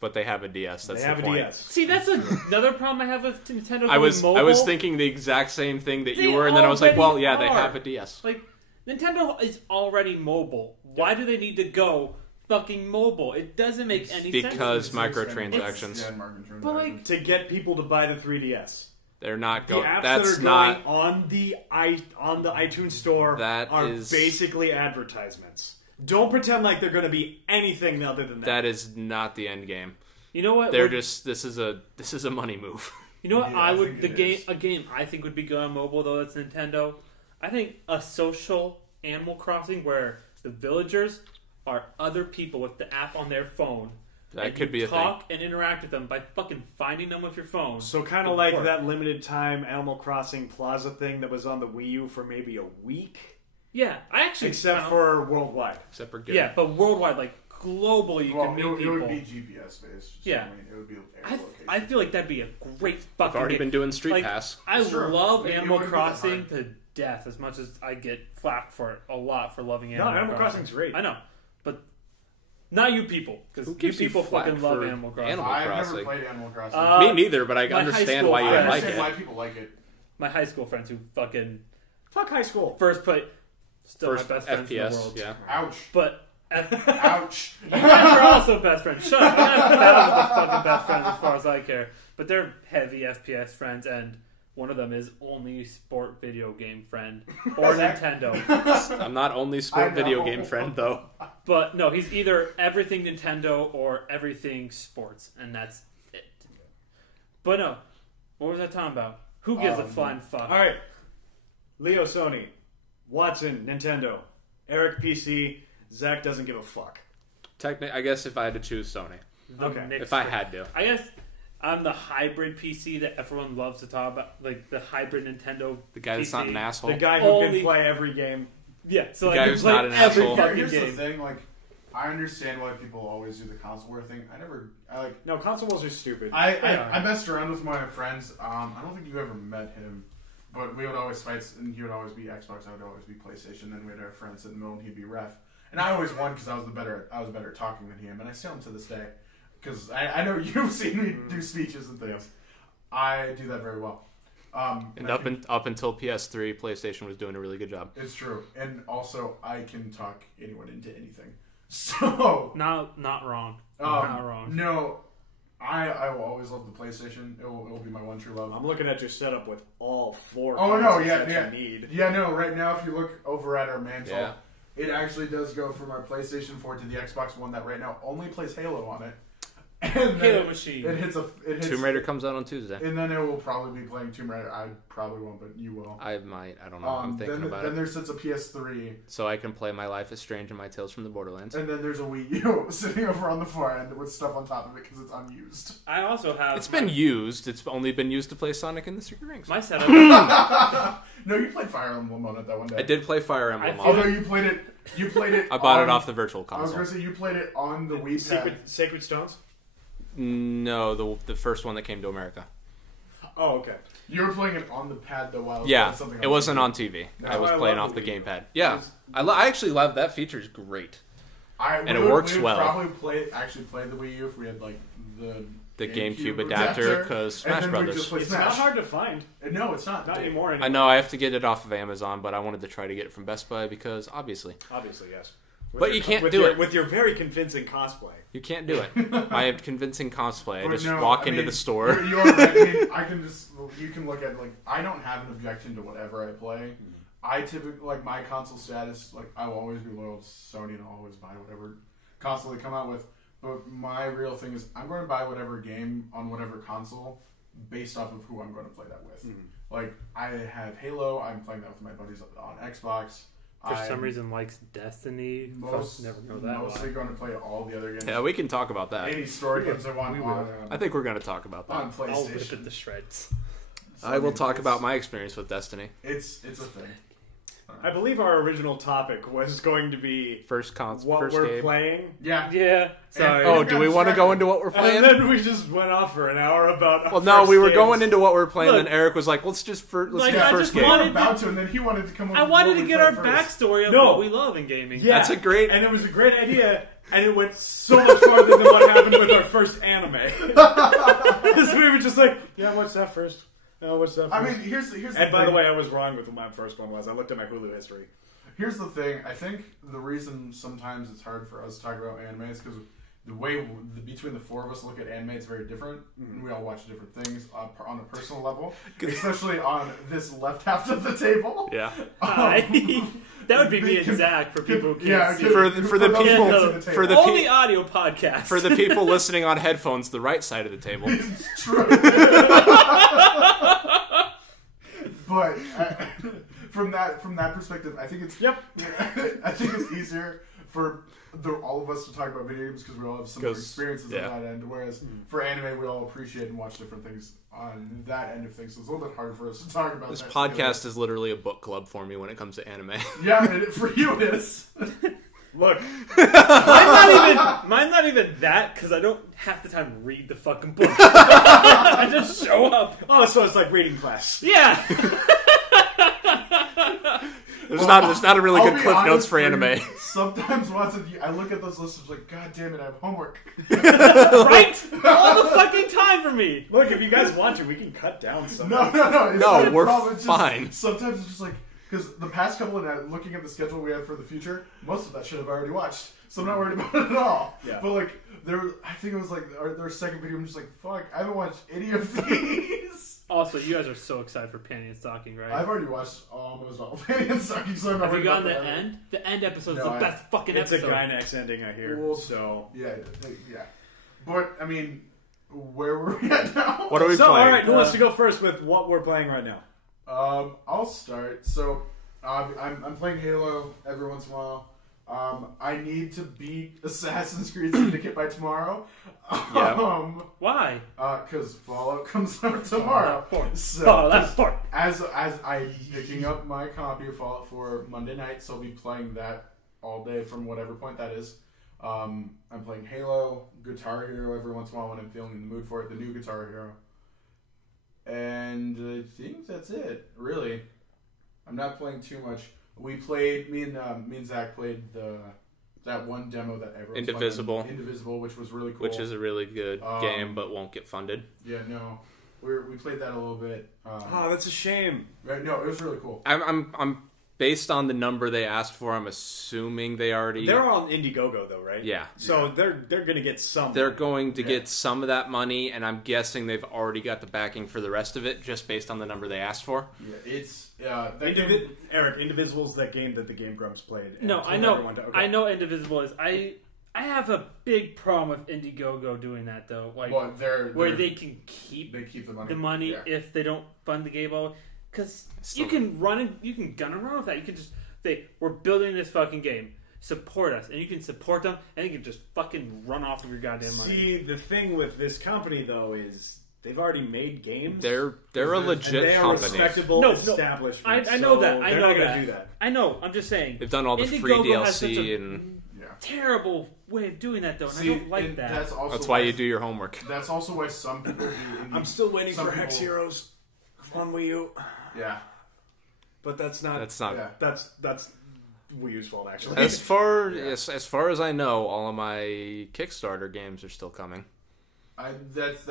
But they have a DS. That's They have the a point. DS. see, that's another problem I have with Nintendo. I was mobile. thinking the exact same thing that They you were, and then I was like, already well, yeah, they are. have a DS. Like, Nintendo is already mobile. Why do they need to go fucking mobile? It doesn't make any sense. Because It's microtransactions. Yeah, microtransactions. But, like, To get people to buy the 3DS. They're not The going. apps That's that are not. going on the iTunes store That are is- basically advertisements. Don't pretend like they're going to be anything other than that. That is not the end game. you know what? They're just. This is a money move. You know what? Yeah, I I would think it is. a game I think would be good on mobile though. That's Nintendo. I think a social Animal Crossing where the villagers are other people with the app on their phone. That and could you be a thing. talk and interact with them by fucking finding them with your phone. So kind Would of like work. that limited time Animal Crossing Plaza thing that was on the Wii U for maybe a week, Yeah, I actually except for worldwide. Except for good. yeah, but worldwide, like globally, you Well, can meet it people. would be GPS based. Yeah. I mean, it would be I feel like that'd be a great I've fucking already game. been doing Street Like, Pass. I Sure. love It Animal wouldn't be that Crossing hard. to death as much as I get flack for it a lot for loving No, Animal Animal Crossing. Crossing's great. I know, but not you people, because Who you gives you people flack fucking love for Animal Crossing. Animal I've never Crossing. played Animal Crossing. Uh, Me neither, but I my high understand school why you I would friend- like understand it. why people like it. My high school friends who fucking Fuck high school. first play, still First my best friends in the FPS, world. yeah. Ouch. But Ouch. they're also best friends. Shut up, I'm not bad with the fucking best friends as far as I care. But they're heavy FPS friends, and one of them is only sport video game friend or Nintendo. I'm not only sport I video know. game friend though. But no, he's either everything Nintendo or everything sports, and that's it. But no, what was I talking about? Who gives a flying fuck? All right, Leo Sony, Watson Nintendo, Eric PC, Zach doesn't give a fuck. Technically, I guess if I had to choose Sony, The Okay. mixed if I thing. had to. I guess I'm the hybrid PC that everyone loves to talk about, like the hybrid Nintendo. The guy that's not an PC. asshole. The guy who Only- can play every game. Yeah, so The I guy can who's play not an every asshole. fucking Here's game. the thing, like, I understand why people always do the console war thing. No, console wars are stupid. I messed around with my friends. I don't think you ever met him, but we would always fight, and he would always be Xbox, I would always be PlayStation. Then we had our friends in the middle, and he'd be ref. And I always won because I was better at talking than him, and I still am to this day. Because I know you've seen me do speeches and things. I do that very well. And up until PS3, PlayStation was doing a really good job. It's true, and also I can talk anyone into anything. So Not wrong. Not wrong. No, I will always love the PlayStation. It will be my one true love. I'm looking at your setup with all four. Oh no, pieces yeah, that yeah, you need. yeah. No, right now if you look over at our mantle, Yeah. it actually does go from our PlayStation 4 to the Xbox One that right now only plays Halo on it. And then Halo machine. It hits. Tomb Raider comes out on Tuesday. and then it will probably be playing Tomb Raider. I probably won't, but you will. I might. I don't know. I'm thinking about then it. there sits a PS3, So I can play My Life is Strange and My Tales from the Borderlands. and then there's a Wii U sitting over on the far end with stuff on top of it because it's unused. I also have. It's been used. It's only been used to play Sonic and the Secret Rings. my setup. No, you played Fire Emblem on it that one day. I did play Fire Emblem. I on Although it. you played it. You played it. I bought it on- off the Virtual I was Console. gonna say you played it on the Wii Pad. Sacred Stones? No, the first one that came to America. Oh, okay. You were playing it on the pad though. While Yeah, playing something it wasn't TV. on TV. I was I playing love off the the Wii U. gamepad. Yeah, I actually love that. Feature's great. And it works well. Probably play the Wii U if we had like the GameCube adapter, 'cause Smash and then we'd Brothers. just play It's Smash. not hard to find. No, it's not. Not anymore. I know I have to get it off of Amazon, but I wanted to try to get it from Best Buy because obviously. Obviously, yes. But you can't do it. With your very convincing cosplay. You can't do it. I have convincing cosplay. I But just no, walk I into mean, the store. You are right. I mean, I can just you can look at like I don't have an objection to whatever I play. I typically like my console status. Like I will always be loyal to Sony and I'll always buy whatever console they come out with. But my real thing is I'm going to buy whatever game on whatever console based off of who I'm going to play that with. Like I have Halo. I'm playing that with my buddies on Xbox. For some reason, likes Destiny. Never know that. Mostly going to play all the other games. Yeah, we can talk about that. Any story games I want. I think we're going to talk about that. On PlayStation. I'll rip it to shreds. I will talk about my experience with Destiny. It's a thing. I believe our original topic was going to be First what we're game. playing. Yeah. Sorry. Oh, do we want to go into what we're playing? And then we just went off for an hour about. Well, no, we were games. going into what we're playing, Look, and Eric was like, "Let's just do I first just game." We were wanted about to, and then he wanted to come up I with wanted what to we get played our first. backstory of No. what we love in gaming. Yeah, That's a great- and it was a great idea, and it went so much farther than what happened with our first anime. Because we were just like, yeah, what's that first? No, what's that first? I mean, here's the and by the thing. way, I was wrong with what my first one was. I looked at my Hulu history. Here's the thing. I think the reason sometimes it's hard for us to talk about anime is because the way between the four of us look at anime is very different. And we all watch different things on a personal level, especially on this left half of the table. Yeah. That would be me and Zach for people who can't see. For the people for the Only audio podcast. for the people listening on headphones, the right side of the table. It's true. But from that perspective, I think it's I think it's easier for all of us to talk about video games because we all have similar experiences on that end. Whereas for anime, we all appreciate and watch different things on that end of things. So it's a little bit hard for us to talk about. This that podcast is literally a book club for me when it comes to anime. Yeah, for you it is. Look, Mine's not even that because I don't half the time read the fucking book. I just show up. oh, so it's like reading class. Yeah. There's not a really I'll good be cliff honest notes for with anime. you, sometimes, Watson, I look at those lists and I'm like, God damn it, I have homework. Right? All the fucking time for me. Look, if you guys want to, we can cut down some. No. It's No, not a we're problem. It's fine. Just, sometimes it's just like, because the past couple of looking at the schedule we have for the future, most of that shit I've already watched. So I'm not worried about it at all. Yeah. But like, I think it was like their second video, I'm just like, fuck, I haven't watched any of these. Also, you guys are so excited for Panty and Stocking, right? I've already watched almost all Penny and Sucking, so I'm not Have you worried gotten about the that. end? The end episode is No, the I- best fucking It's episode. a Gynex ending, I hear. Well, So Yeah. But, I mean, where were we at now? What are we all playing? right, who wants to go first with what we're playing right now? I'll start. So, I'm playing Halo every once in a while. I need to beat Assassin's Creed Syndicate by tomorrow. Why? Because Fallout comes out tomorrow. So, Fallout 4. as I'm picking up my copy of Fallout for Monday night, so I'll be playing that all day from whatever point that is. I'm playing Halo, Guitar Hero every once in a while when I'm feeling in the mood for it, the new Guitar Hero. And I think that's it, really. I'm not playing too much. We played, me and Zach played that one demo that everyone's Indivisible. playing, Indivisible, which was really cool. Which is a really good game, but won't get funded. Yeah, no. We played that a little bit. Oh, that's a shame. Right, no, it was really cool. I'm based on the number they asked for. I'm assuming they already. They're on Indiegogo though, right? Yeah. So they're going to get some. They're going to get some of that money, and I'm guessing they've already got the backing for the rest of it, just based on the number they asked for. Yeah, it's that game, Eric, Indivisible's that game that the Game Grumps played. and No, told I know. everyone to- okay. I know Indivisible is. I have a big problem with Indiegogo doing that though. Like well, where they can keep they keep the money. the money Yeah. if they don't fund the game. Because Still- you can gun around with that. You can just say, we're building this fucking game. Support us. And you can support them, and you can just fucking run off of your goddamn money. See, the thing with this company though is they've already made games. They're a and legit they are company. respectable No, establishment. I know that. so I they're know not gonna that. do that. I know. I'm just saying. They've done all the free Indiegogo has such DLC, a and terrible way of doing that, though, and See, I don't like and that. that's why you do your homework. That's also why some people do. I'm still waiting Some for Hex people- Heroes on Wii U, Yeah. but that's not. That's not. Yeah. That's Wii U's fault actually. As far as I know, all of my Kickstarter games are still coming. That's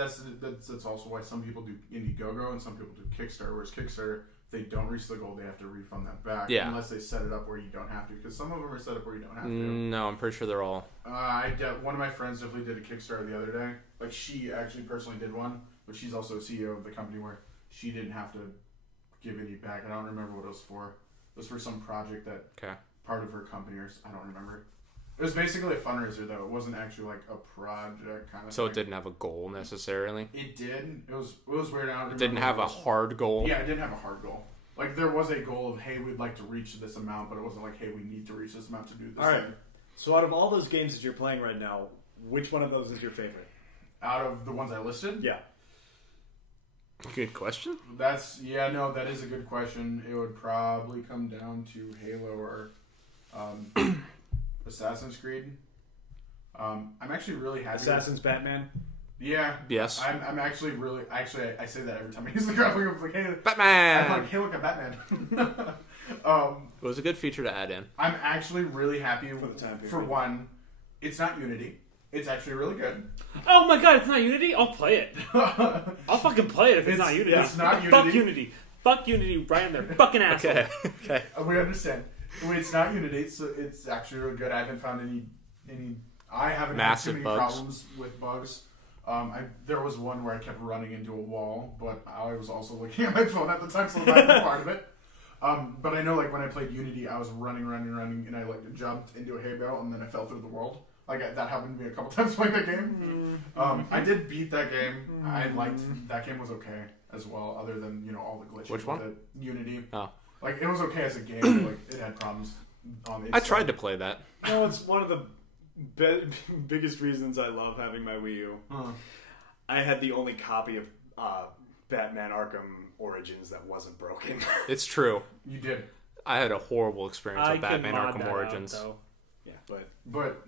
also why some people do Indiegogo and some people do Kickstarter. Whereas Kickstarter, they don't reach the goal, they have to refund that back. Yeah. Unless they set it up where you don't have to, because some of them are set up where you don't have to. No, I'm pretty sure they're all. One of my friends definitely did a Kickstarter the other day. Like, she actually personally did one, but she's also CEO of the company where she didn't have to give any back. I don't remember what it was for. It was for some project that part of her company, or I don't remember. It was basically a fundraiser, though. It wasn't actually like a project kind of So thing. it didn't have a goal necessarily? It did. It was weird. I don't It didn't have a hard goal? Yeah, it didn't have a hard goal. Like, there was a goal of, hey, we'd like to reach this amount, but it wasn't like, hey, we need to reach this amount to do this Alright. thing. So out of all those games that you're playing right now, which one of those is your favorite? Out of the ones I listed? Yeah. Good question. That is a good question. It would probably come down to Halo or Assassin's Creed. I'm actually really happy. Assassin's Batman? Yeah. Yes. I'm actually really... Actually, I say that every time I use the grappling hook. Like, hey, Batman! I'm like, hey, look at Batman. It was a good feature to add in. I'm actually really happy For the time period. for one. It's not Unity. It's actually really good. Oh my god, it's not Unity? I'll play it. I'll fucking play it if it's not Unity. It's not Fuck Unity. Unity. Fuck Unity right in their fucking asshole. Okay. We understand. It's not Unity, so it's actually really good. I haven't found any. I haven't Massive had too many bugs. problems with bugs. There was one where I kept running into a wall, but I was also looking at my phone at the time, so that was part of it. But I know, like, when I played Unity, I was running, and I like jumped into a hay bale, and then I fell through the world. Like, that happened to me a couple times playing that game. I did beat that game. I liked that game. Was okay as well, other than all the glitches. Which one? With it. Unity. Oh. Like, it was okay as a game. But, like, it had problems on its I tried side. to play that. No, it's one of the biggest reasons I love having my Wii U. I had the only copy of Batman Arkham Origins that wasn't broken. It's true. You did. I had a horrible experience I with could Batman mod Arkham that Origins. out, though. Yeah, But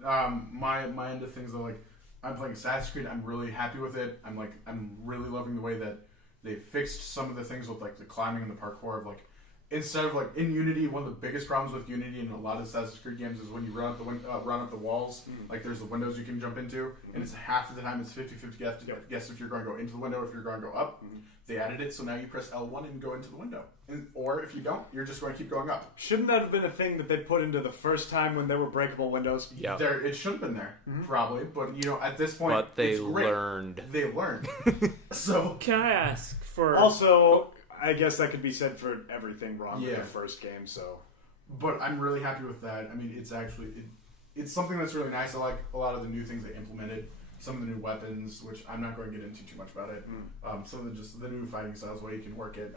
my end of things though, like, I'm playing Assassin's Creed. I'm really happy with it. I'm really loving the way that they fixed some of the things with, like, the climbing and the parkour of, like, instead of, like, in Unity, one of the biggest problems with Unity in a lot of Assassin's Creed games is when you run up the walls, like, there's the windows you can jump into, and it's half of the time it's 50-50 guess if you're going to go into the window, if you're going to go up. They added it, so now you press L1 and go into the window. Or if you don't, you're just going to keep going up. shouldn't that have been a thing that they put into the first time when there were breakable windows? Yeah. It should have been there, probably, but, at this point, But they it's great. learned. They learned. So, Can I ask for... Also, I guess that could be said for everything wrong with Yeah. the first game, so... but I'm really happy with that. I mean, it's actually it's something that's really nice. I like a lot of the new things they implemented. Some of the new weapons, which I'm not going to get into too much about it. Some of the new fighting styles, the way you can work it.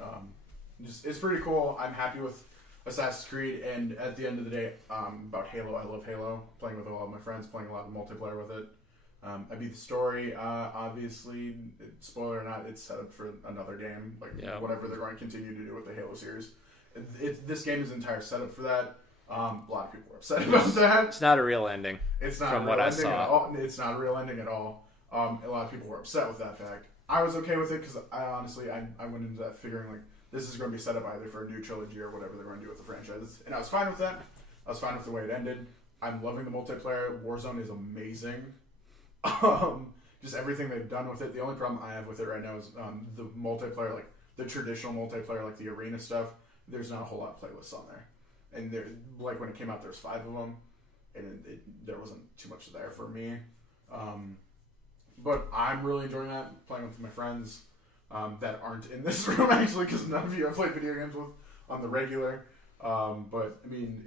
It's pretty cool. I'm happy with Assassin's Creed, and at the end of the day, about Halo, I love Halo. Playing with a lot of my friends, playing a lot of multiplayer with it. I beat the story. Obviously, spoiler or not, it's set up for another game. Like, whatever they're going to continue to do with the Halo series. This game is entire setup for that. A lot of people are upset about that. It's not a real ending. It's not from a what real I ending saw. at all. It's not a real ending at all. A lot of people were upset with that fact. I was okay with it because I honestly went into that figuring, like, this is going to be set up either for a new trilogy or whatever they're going to do with the franchise, and I was fine with that. I was fine with the way it ended. I'm loving the multiplayer. Warzone is amazing. Just everything they've done with it. The only problem I have with it right now is the multiplayer, like the traditional multiplayer, like the arena stuff. There's not a whole lot of playlists on there. And there, like, when it came out, there's 5 of them, and there wasn't too much there for me. But I'm really enjoying that, playing with my friends that aren't in this room, actually, because none of you I play video games with on the regular. But, I mean,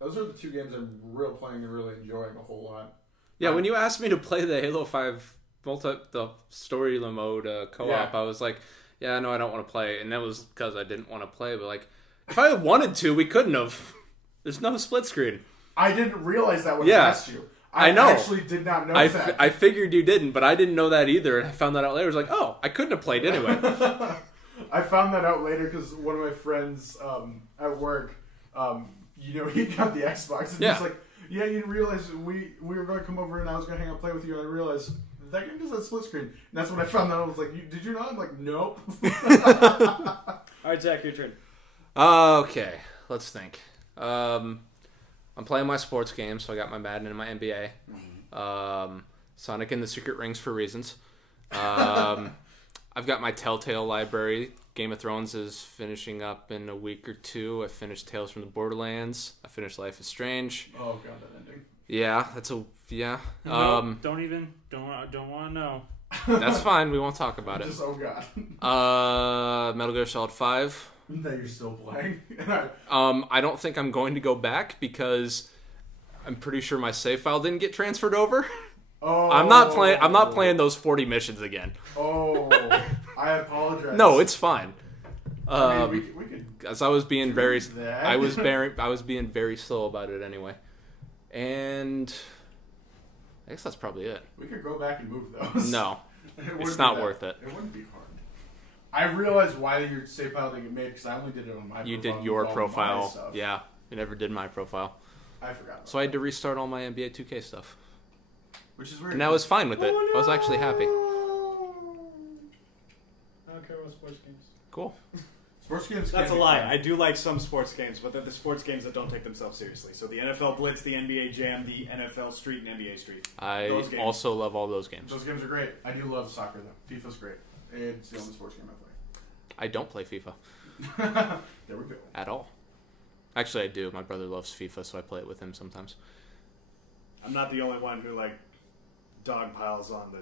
those are the 2 games I'm playing and really enjoying a whole lot. Yeah, when you asked me to play the Halo 5 the story mode co-op, I was like, yeah, no, I don't want to play. And that was because I didn't want to play, but, like, if I wanted to, we couldn't have. There's no split screen. I didn't realize that when I asked you. I know. Actually did not know that. I figured you didn't, but I didn't know that either. And I found that out later. I was like, oh, I couldn't have played anyway. I found that out later because one of my friends at work, he got the Xbox. And he's like, yeah, you didn't realize we were going to come over and I was going to hang out and play with you. And I realized that game does have split screen. And that's when I found out. I was like, did you not? I'm like, nope. All right, Zach, your turn. Okay, let's think. I'm playing my sports games, so I got my Madden and my NBA. Sonic and the Secret Rings for reasons. I've got my Telltale library. Game of Thrones is finishing up in a week or two. I finished Tales from the Borderlands. I finished Life is Strange. Oh god, that ending. Yeah, that's a yeah. No, don't want to know. That's fine. We won't talk about it. Just, oh god. Metal Gear Solid 5. That you're still playing. I don't think I'm going to go back because I'm pretty sure my save file didn't get transferred over. Oh. I'm not playing those 40 missions again. Oh, I apologize. No, it's fine. I mean, we could. As I was being very, that. I was being very slow about it anyway, and I guess that's probably it. We could go back and move those. No, It wouldn't it's be not that- worth it. It wouldn't be hard. I realized why your save file didn't get made because I only did it on my. You profile did your with all my profile, stuff. yeah. You never did my profile, I forgot. so I had to restart all my NBA 2K stuff, Which is weird. and I was fine with it. I was actually happy. I don't care about sports games. Cool. Sports games. That's can a be lie. fun. I do like some sports games, but they're the sports games that don't take themselves seriously. So the NFL Blitz, the NBA Jam, the NFL Street, and NBA Street. I Those games. also love all those games. Those games are great. I do love soccer though. FIFA's great. It's the only sports game I don't play FIFA I play. There we go. at all. Actually, I do. My brother loves FIFA, so I play it with him sometimes. I'm not the only one who dog piles on the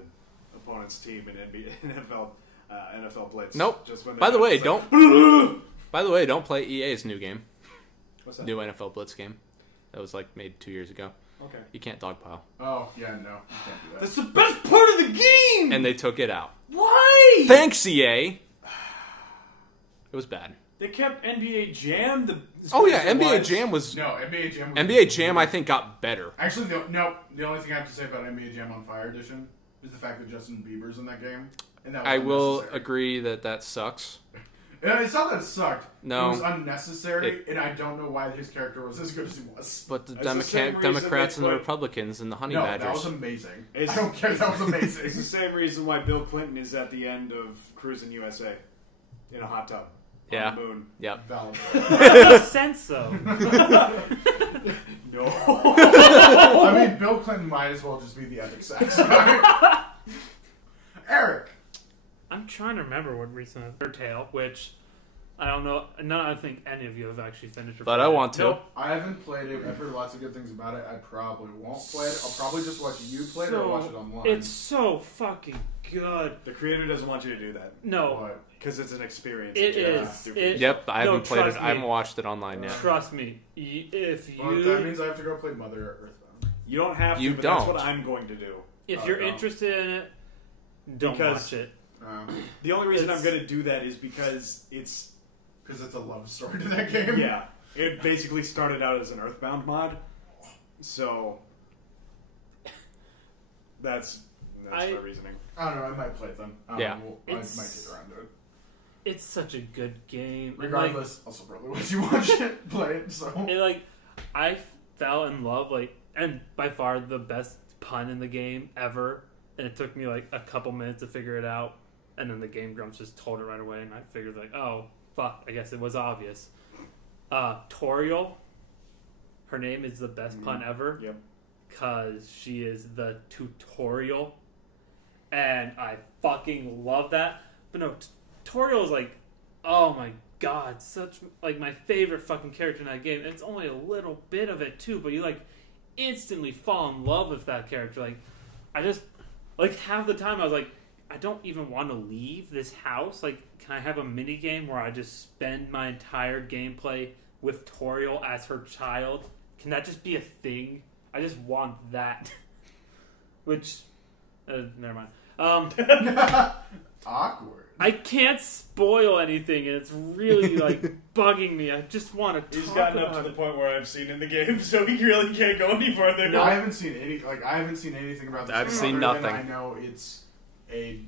opponent's team in NFL Blitz. Nope. Just when By the way, don't. don't play EA's new game. What's that? New NFL Blitz game. That was made 2 years ago. Okay. You can't dogpile. Oh yeah, no, you can't do that. That's the best part of the game. And they took it out. Why? Thanks, EA. It was bad. They kept NBA Jam. Oh yeah, NBA Jam was No, NBA Jam. NBA Jam. I think got better. Actually, the only thing I have to say about NBA Jam on Fire Edition is the fact that Justin Bieber's in that game, and that was I will unnecessary. agree that sucks. And it's not that it sucked. No. It was unnecessary, and I don't know why his character was as good as he was. But the It's the same reason Democrats they and the put- Republicans and the Honey No, that was Badgers. amazing. It's- I don't care. That was It's the amazing. same reason why Bill Clinton is at the end of Cruising USA in a hot tub Yeah. on the moon. Yep. Valid. Makes sense though. No. I mean, Bill Clinton might as well just be the epic sex guy. Eric. I'm trying to remember what recent Tale, which I don't know. I think any of you have actually finished. or But I played it. want to. Nope. I haven't played it. I've heard lots of good things about it. I probably won't play it. I'll probably just watch you play it or watch it online. It's so fucking good. The creator doesn't want you to do that No, What? because it's an experience. It that you have is. to do. It- Yep. I haven't played it. trust I haven't me. watched it online yet. trust me. If Well, you that means I have to go play Mother Earthbound. You don't have to, You but that's don't. what I'm going to do. if Oh, you're no. interested in it, don't Because- watch it. The only reason It's- I'm going to do that is because it's Because it's a love story to that game. yeah. It basically started out as an Earthbound mod, so that's my reasoning. I don't know. I might play them. Yeah. I might It's- get around to it. It's such a good game. And, Regardless, also probably once you watch it, play it. So I fell in love, and by far the best pun in the game ever. And it took me a couple minutes to figure it out, and then the Game Grumps just told it right away, and I figured oh fuck, I guess it was obvious. Toriel, her name is the best pun ever. Yep. Cause she is the tutorial, and I fucking love that. But no, Toriel is oh my god, such my favorite fucking character in that game. And it's only a little bit of it too, but you instantly fall in love with that character. I just half the time I was I don't even want to leave this house. Can I have a mini game where I just spend my entire gameplay with Toriel as her child? Can that just be a thing? I just want that. Which, never mind. awkward. I can't spoil anything, and it's really bugging me. I just want to. He's gotten up to the point where I've seen in the game, so he really can't go any further. No. I haven't seen any. I haven't seen anything about this. I've game seen other than nothing. I know it's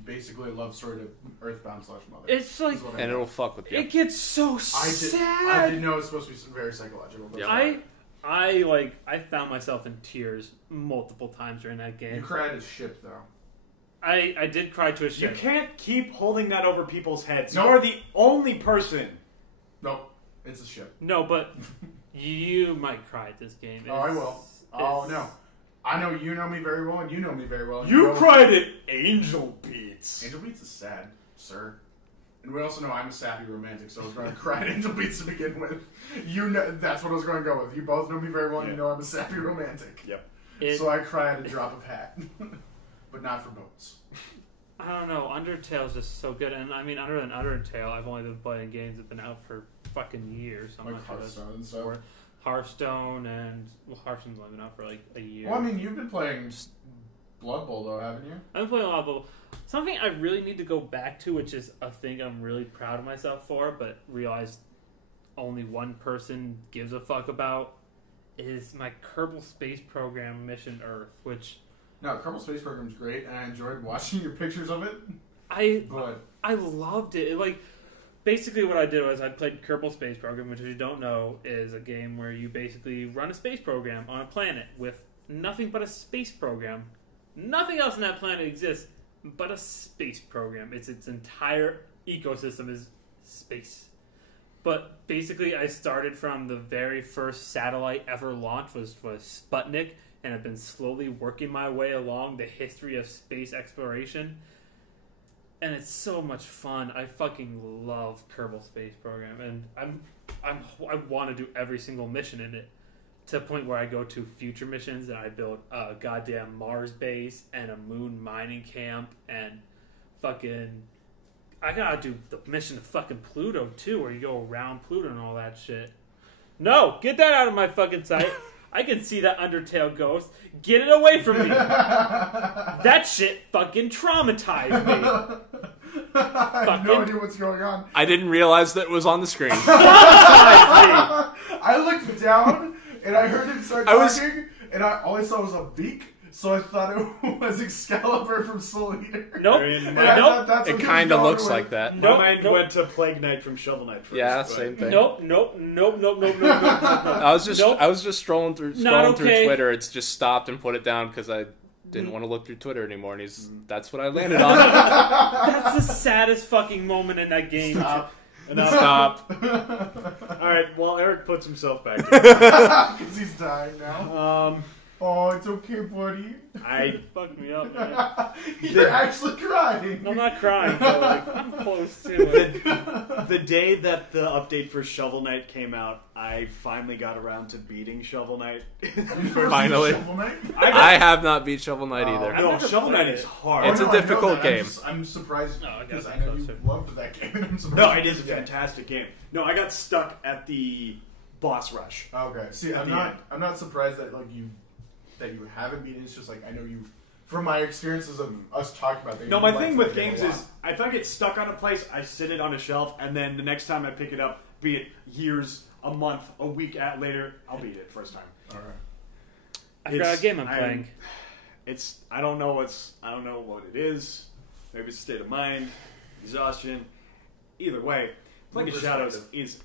basically a love story to Earthbound / Mother. It's is what I And know. it'll fuck with you. it gets so I sad. didn't know it's supposed to be very psychological. But Yeah. I found myself in tears multiple times during that you game. cried as shit though. I did cry to a You shit. can't keep holding that over people's heads. No. You are the only person. Nope, it's a ship. No, but you might cry at this game. Oh, I It's- will. Oh it's- no, I know you know me very well, and you know me very well. and You know- cried at Angel Beats. Angel Beats is sad. sir. And we also know I'm a sappy romantic, so I was going to cry at Angel Beats to begin with. You know, that's what I was going to go with. You both know me very well, and you know I'm a sappy romantic. Yep. So I cry at a drop of hat. But not for boats. I don't know. Undertale's just so good, and I mean, other than Undertale, I've only been playing games that've been out for fucking years. So I'm Like not sure Hearthstone and stuff. Hearthstone and Hearthstone's only been out for like a year. Well, I mean, you've been playing Blood Bowl, though, haven't you? I've been playing a lot of Bubble. Something I really need to go back to, which is a thing I'm really proud of myself for, but realized only one person gives a fuck about, is my Kerbal Space Program Mission Earth, which... No, Kerbal Space Program's great, and I enjoyed watching your pictures of it. But I loved it. Like, basically what I did was I played Kerbal Space Program, which, if you don't know, is a game where you basically run a space program on a planet with nothing but a space program. Nothing else on that planet exists but a space program. Its entire ecosystem is space. But basically, I started from the very first satellite ever launched was Sputnik, and I've been slowly working my way along the history of space exploration. And it's so much fun. I fucking love Kerbal Space Program, and I want to do every single mission in it, to the point where I go to future missions and I build a goddamn Mars base and a moon mining camp, and fucking I gotta do the mission to fucking Pluto too, where you go around Pluto and all that shit. No, get that out of my fucking sight. I can see that Undertale ghost. Get it away from me. That shit fucking traumatized me. I have no idea what's going on. I didn't realize that it was on the screen. I looked down, and I heard him start talking, and all I saw was a beak, so I thought it was Excalibur from Soul Eater. Nope. And I thought that's what It he kind was of going looks with. like that. My mind went to Plague Knight from Shovel Knight first. Yeah, but- same thing. Nope. I was just scrolling through okay. Twitter. It's just stopped and put it down because I didn't want to look through Twitter anymore, and that's what I landed on. That's the saddest fucking moment in that game. Stop. Alright, well, Eric puts himself back in. Because he's dying now. Oh, it's okay, buddy. Fuck me up, man. You're actually crying. I'm not crying, but like, I'm close to it. The day that the update for Shovel Knight came out, I finally got around to beating Shovel Knight. Finally. Shovel Knight? I have not beat Shovel Knight either. I've No, never Shovel Knight played is it. hard. It's a I know difficult that. game. I'm surprised No, I gotta because be I know you closer. loved that game. And I'm surprised No, it is a you did. fantastic game. No, I got stuck at the boss rush. Okay. See, I'm not surprised that you haven't beaten. It's just like I know you from my experiences of us talking about things. No, my you thing like with that game games a lot. is if I get stuck on a place, I sit it on a shelf, and then the next time I pick it up, be it years, a month, a week later, I'll beat it first time. All right. I forgot what game I'm I'm- playing. I don't know what it is. Maybe it's a state of mind, exhaustion. Either way, Plague of Shadows is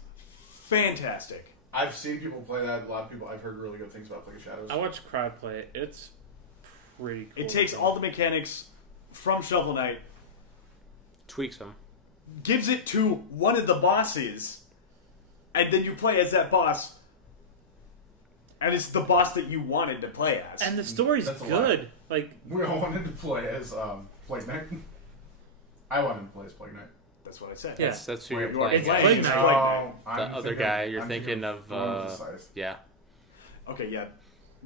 fantastic. I've seen people play that. A lot of people. I've heard really good things about Plague of Shadows. I watched Crowd play it. It's pretty cool. It takes all the mechanics from Shovel Knight, Tweaks them. gives it to one of the bosses, and then you play as that boss, and it's the boss that you wanted to play as. And the story's That's a good. Like, We all wanted to play as Plague Knight. I wanted to play as Plague Knight. That's what I said. Yeah. That's who Wait, you're you want playing. It's Plague Plague Knight. Knight. I'm The other thinking- guy, you're I'm thinking of, Lord Size. yeah. Okay, yeah.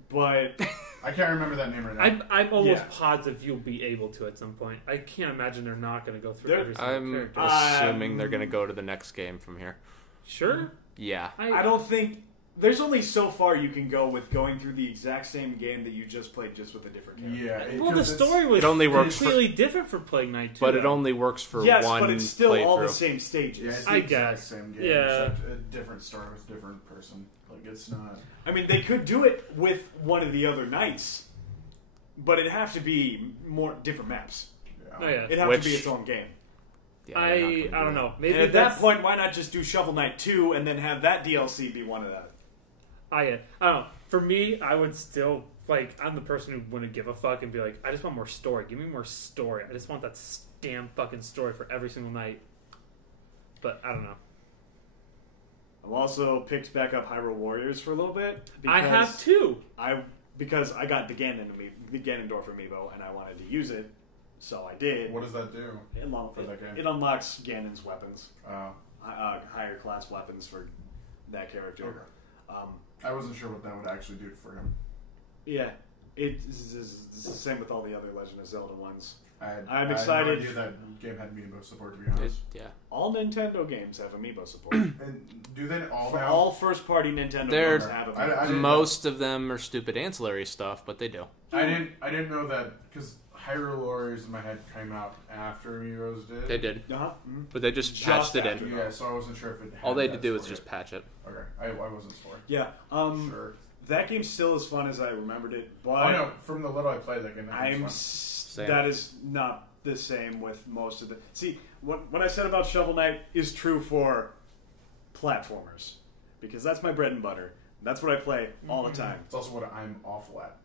But I can't remember that name right now. I'm almost Yeah. positive you'll be able to at some point. I can't imagine they're not going to go through They're- every single I'm character. assuming they're going to go to the next game from here. Sure? Yeah. I don't think there's only so far you can go with going through the exact same game that you just played, just with a different character. Yeah. Well, the story was It only works for, completely different for Plague Knight 2. but it though. only works for Yes, one but it's still all the playthrough. same stages. Yeah, it's the I exact guess. same game, Yeah. except a different story with a different person. Like it's not. I mean, they could do it with one of the other knights, but it'd have to be more different maps. Yeah. Oh, yeah. It'd have Which- to be its own game. Yeah, I you're not gonna don't do know. Maybe And at that's, that point, why not just do Shovel Knight 2 and then have that DLC be one of that? I don't know. For me, I would still, like, I'm the person who wouldn't give a fuck and be like, I just want more story. Give me more story. I just want that damn fucking story for every single night. But I don't know. I've also picked back up Hyrule Warriors for a little bit. I have too. Because I got the Ganondorf amiibo and I wanted to use it. So I did. What does that do? For that game? It unlocks Ganon's weapons. Oh. Higher class weapons for that character. Okay. I wasn't sure what that would actually do for him. Yeah. It's the same with all the other Legend of Zelda ones. I'm excited. I had no idea that game had amiibo support, to be honest. All Nintendo games have amiibo support. And do they all For now? all first-party Nintendo games have amiibo. Most of them are stupid ancillary stuff, but they do. I didn't know that, because Hyrule Warriors in my head came out after amiibos did. They did. Uh-huh. Mm-hmm. But they just patched it in. Yeah, so I wasn't sure if it had all they had to do was just patch it. Okay, I wasn't sure. Yeah. Sure. That game's still as fun as I remembered it, but I know from the little I played that game. That is not the same with most of the. See, what I said about Shovel Knight is true for platformers, because that's my bread and butter. That's what I play all the time. It's also what I'm awful at.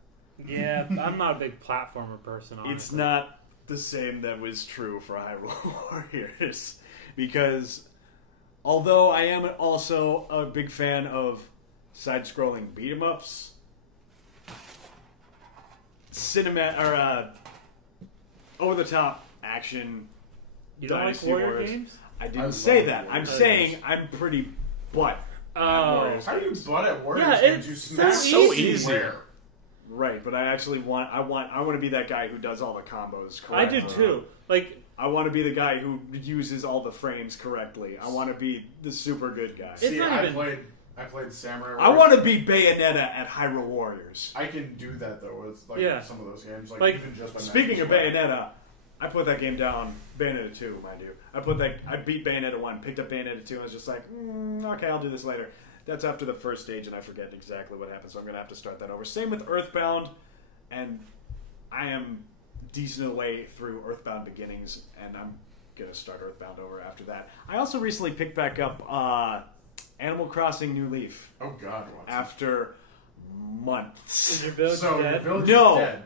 Yeah, I'm not a big platformer person, honestly. It's not the same that was true for Hyrule Warriors, because although I am also a big fan of side-scrolling beat-em-ups, over-the-top action. You don't like Dynasty Warrior Wars. games? I didn't say that. I'm saying I'm pretty butt. Oh, how are you butt at Warriors yeah, games? it's You smash so easy. Right, but I actually want to be that guy who does all the combos correctly. I do too. Like, I want to be the guy who uses all the frames correctly. I want to be the super good guy. It's See, not I even- played Samurai I Warriors. want to be Bayonetta at Hyrule Warriors. I can do that though with some of those games. Like, even just by Speaking of matching Bayonetta, I put that game down. Bayonetta 2, mind you. I beat Bayonetta 1, picked up Bayonetta 2, and I was just like, okay, I'll do this later. That's after the first stage, and I forget exactly what happened, so I'm going to have to start that over. Same with Earthbound, and I am decent way through Earthbound Beginnings, and I'm going to start Earthbound over after that. I also recently picked back up Animal Crossing New Leaf. Oh God! After months. Is your village So dead? your village No. is dead.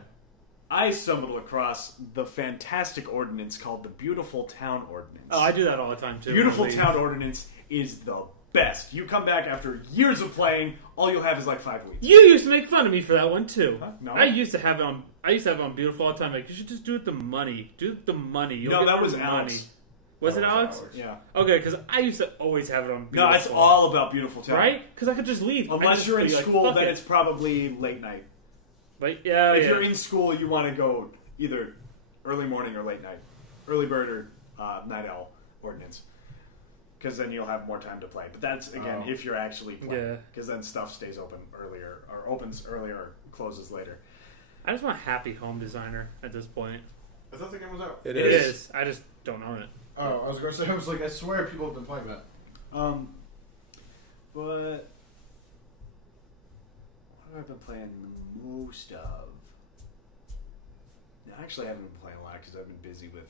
I stumbled across the fantastic ordinance called the Beautiful Town Ordinance. Oh, I do that all the time too. Beautiful when I leave. Town Ordinance is the best. You come back after years of playing, all you'll have is like 5 weeks. You used to make fun of me for that one too. Huh? No. I used to have it on. I used to have it on Beautiful all the time. Like, you should just do it the money. Do it the money. You'll No, get that the was money. Alex. Was it Alex? Yeah. Okay, because I used to always have it on Beautiful. No, it's all about Beautiful Town. right? Because I could just leave. I Unless just you're in be like, school, fuck then it. it's probably late night. But yeah, If yeah. you're in school, you want to go either early morning or late night. Early bird or night owl ordinance. Because then you'll have more time to play. But that's, again, if you're actually playing. Yeah. Because then stuff stays open earlier, or opens earlier or closes later. I just want a happy home designer at this point. I thought the game was out. It It is. is. I just don't own it. Oh, I was going to say. I was like, I swear people have been playing that. But what have I been playing the most of? No, actually, I haven't been playing a lot because I've been busy with.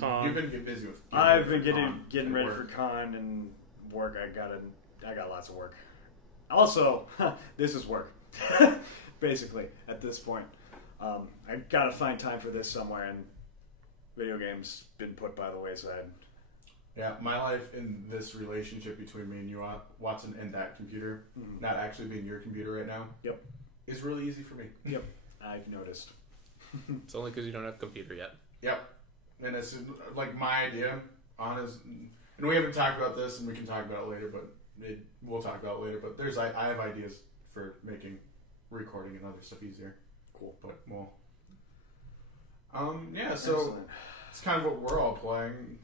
Con. You've been getting busy with. I've been getting and ready work. for con and work. I got lots of work. Also, this is work, basically at this point. I gotta find time for this somewhere, and video games been put by the wayside. Yeah, my life in this relationship between me and you, Watson, and that computer, not actually being your computer right now, is really easy for me. Yep, I've noticed. It's only because you don't have a computer yet. Yep, and it's like my idea, honest, and we haven't talked about this, and we can talk about it later, but we'll talk about it later. But I have ideas for making recording and other stuff easier. Cool, but well, yeah. So Excellent. it's kind of what we're all playing.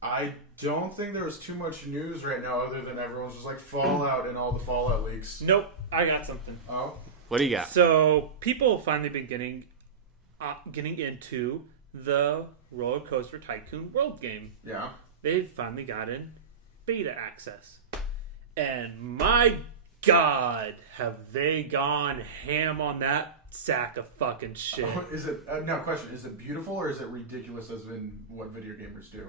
I don't think there was too much news right now, other than everyone's just like Fallout and all the Fallout leaks. Nope. I got something. Oh, What do you got? So people have finally been getting into the Roller Coaster Tycoon World game. yeah. They've finally gotten beta access, and my God, have they gone ham on that sack of fucking shit. Oh, is it now? Question: is it beautiful or is it ridiculous, as in what video gamers do?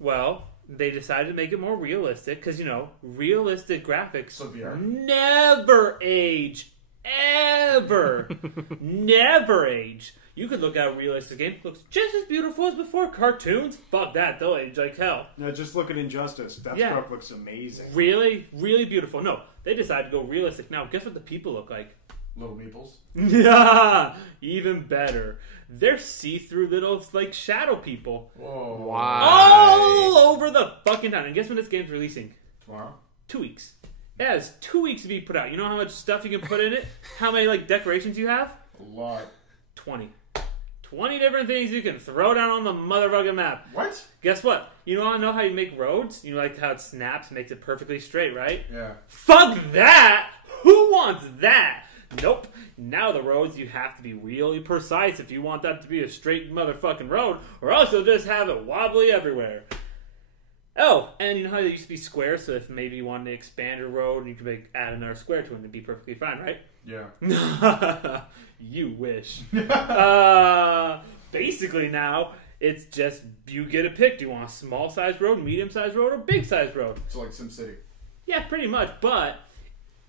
Well, they decided to make it more realistic because, realistic graphics So VR? never age. Ever. Never age. You could look at a realistic game, looks just as beautiful as before. Cartoons? Fuck that, they'll age like hell. Now, just look at Injustice. That stuff looks amazing. Really? Really beautiful. No, they decided to go realistic. Now, guess what the people look like? Little meeples. Yeah, even better. They're see-through little like shadow people. Whoa. Wow. All over the fucking town. And guess when this game's releasing? Tomorrow? 2 weeks. It has 2 weeks to be put out. You know how much stuff you can put in it? How many like decorations you have? A lot. 20. 20 different things you can throw down on the motherfucking map. What? Guess what? You want to know how you make roads? You know, like how it snaps, makes it perfectly straight, right? Yeah. Fuck that! Who wants that? Nope. Now the roads, you have to be really precise if you want that to be a straight motherfucking road, or else you'll just have it wobbly everywhere. Oh, and you know how there used to be squares, so if maybe you wanted to expand a road, you could add another square to it and it'd be perfectly fine, right? Yeah. You wish. Basically now, it's just, you get a pick. Do you want a small-sized road, medium-sized road, or big-sized road? So like SimCity. Yeah, pretty much, but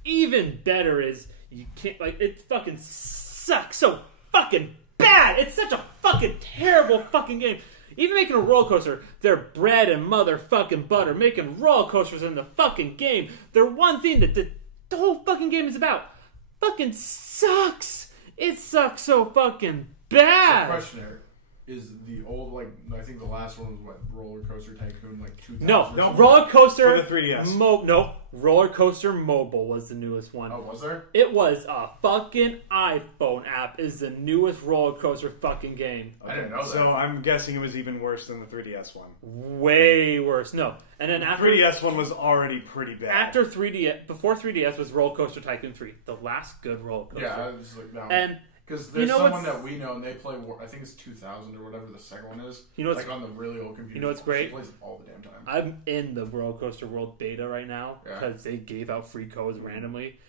even better is, you can't, like, it fucking sucks so fucking bad! It's such a fucking terrible fucking game. Even making a roller coaster, they're bread and motherfucking butter. Making roller coasters in the fucking game, they're one thing that the whole fucking game is about. Fucking sucks. It sucks so fucking bad. So question, Eric. Is the old, like, I think the last one was what, Roller Coaster Tycoon, like 2000? No, Roller Coaster. For the 3DS. No, Roller Coaster Mobile was the newest one. Oh, was there? It was a fucking iPhone app. Is the newest roller coaster fucking game. I didn't know that. So I'm guessing it was even worse than the 3DS one. Way worse. No, and then after 3DS one was already pretty bad. after 3DS, before 3DS was Roller Coaster Tycoon 3, the last good roller coaster. Yeah, I was like, no. And because there's you know someone what's- that we know, and they play, I think it's 2000 or whatever the second one is. You know what's- like on the really old computer. you know what's great? She plays it all the damn time. I'm in the Roller Coaster World beta right now Yeah. because they gave out free codes randomly.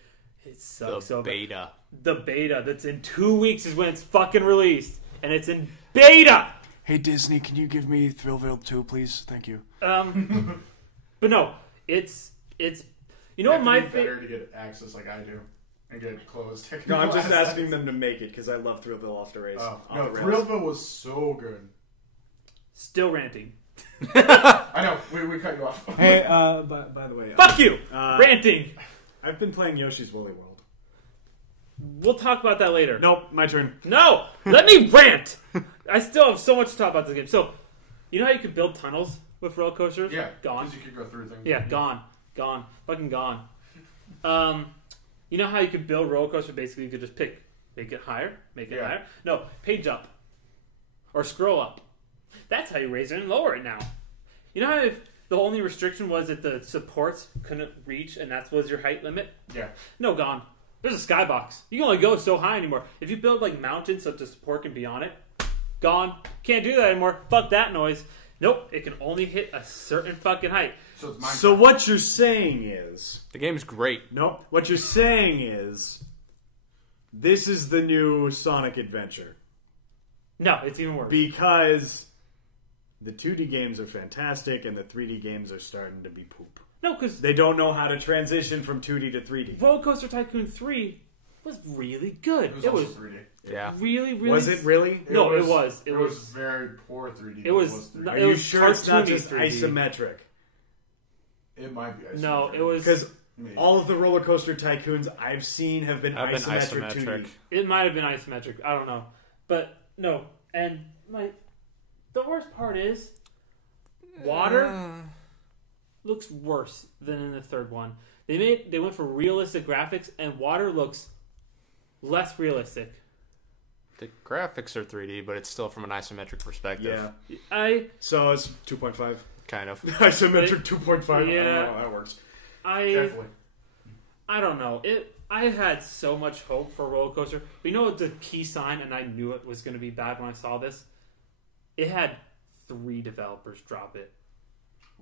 It sucks The so bad. beta. The beta that's in 2 weeks is when it's fucking released, and it's in beta. Hey Disney, can you give me Thrillville 2, please? Thank you. But no, it's you know You what my have to be better favorite. to get access like I do and get it closed. No, I'm just asking them to make it because I love Thrillville off the race. Oh, off no, the rails. Thrillville was so good. Still ranting. I know, we cut you off. Hey, by the way, Fuck you, ranting. I've been playing Yoshi's Woolly World. We'll talk about that later. Nope, my turn. No, let me rant. I still have so much to talk about this game. So, you know how you can build tunnels with roller coasters? Yeah, Gone. because you could go through things. Yeah, gone, fucking gone. You know how you could build roller coaster? Basically, you could just make it higher, higher. No, page up or scroll up. That's how you raise it and lower it now. You know how if the only restriction was that the supports couldn't reach, and that was your height limit? Yeah. No, gone. There's a skybox. You can only go so high anymore. If you build like mountains so that the support can be on it, gone. Can't do that anymore. Fuck that noise. Nope. It can only hit a certain fucking height. So it's Minecraft. So what you're saying is... The game's great. Nope. What you're saying is... This is the new Sonic Adventure. No, it's even worse. Because... The 2D games are fantastic and the 3D games are starting to be poop. No, because They don't know how to transition from 2D to 3D. Roller Coaster Tycoon 3 was really good. It was also 3D. Yeah. really, really... Was it really? No, it was. It was very poor 3D. It was 3D. not- Are it you was sure it's not cartoony just 3D. isometric? It might be. No, it was... Because Maybe. all of the roller coaster tycoons I've seen have been Have been isometric isometric. 2D. It might have been isometric. I don't know. But, no. And, like, the worst part is... Water looks worse than in the third one. They went for realistic graphics, and water looks less realistic. The graphics are 3D, but it's still from an isometric perspective. Yeah. So it's 2.5. Kind of. Isometric 2.5. Yeah. Oh, that works. Definitely. I don't know. I had so much hope for Roller Coaster. But you know what the key sign, and I knew it was going to be bad when I saw this? It had 3 developers drop it.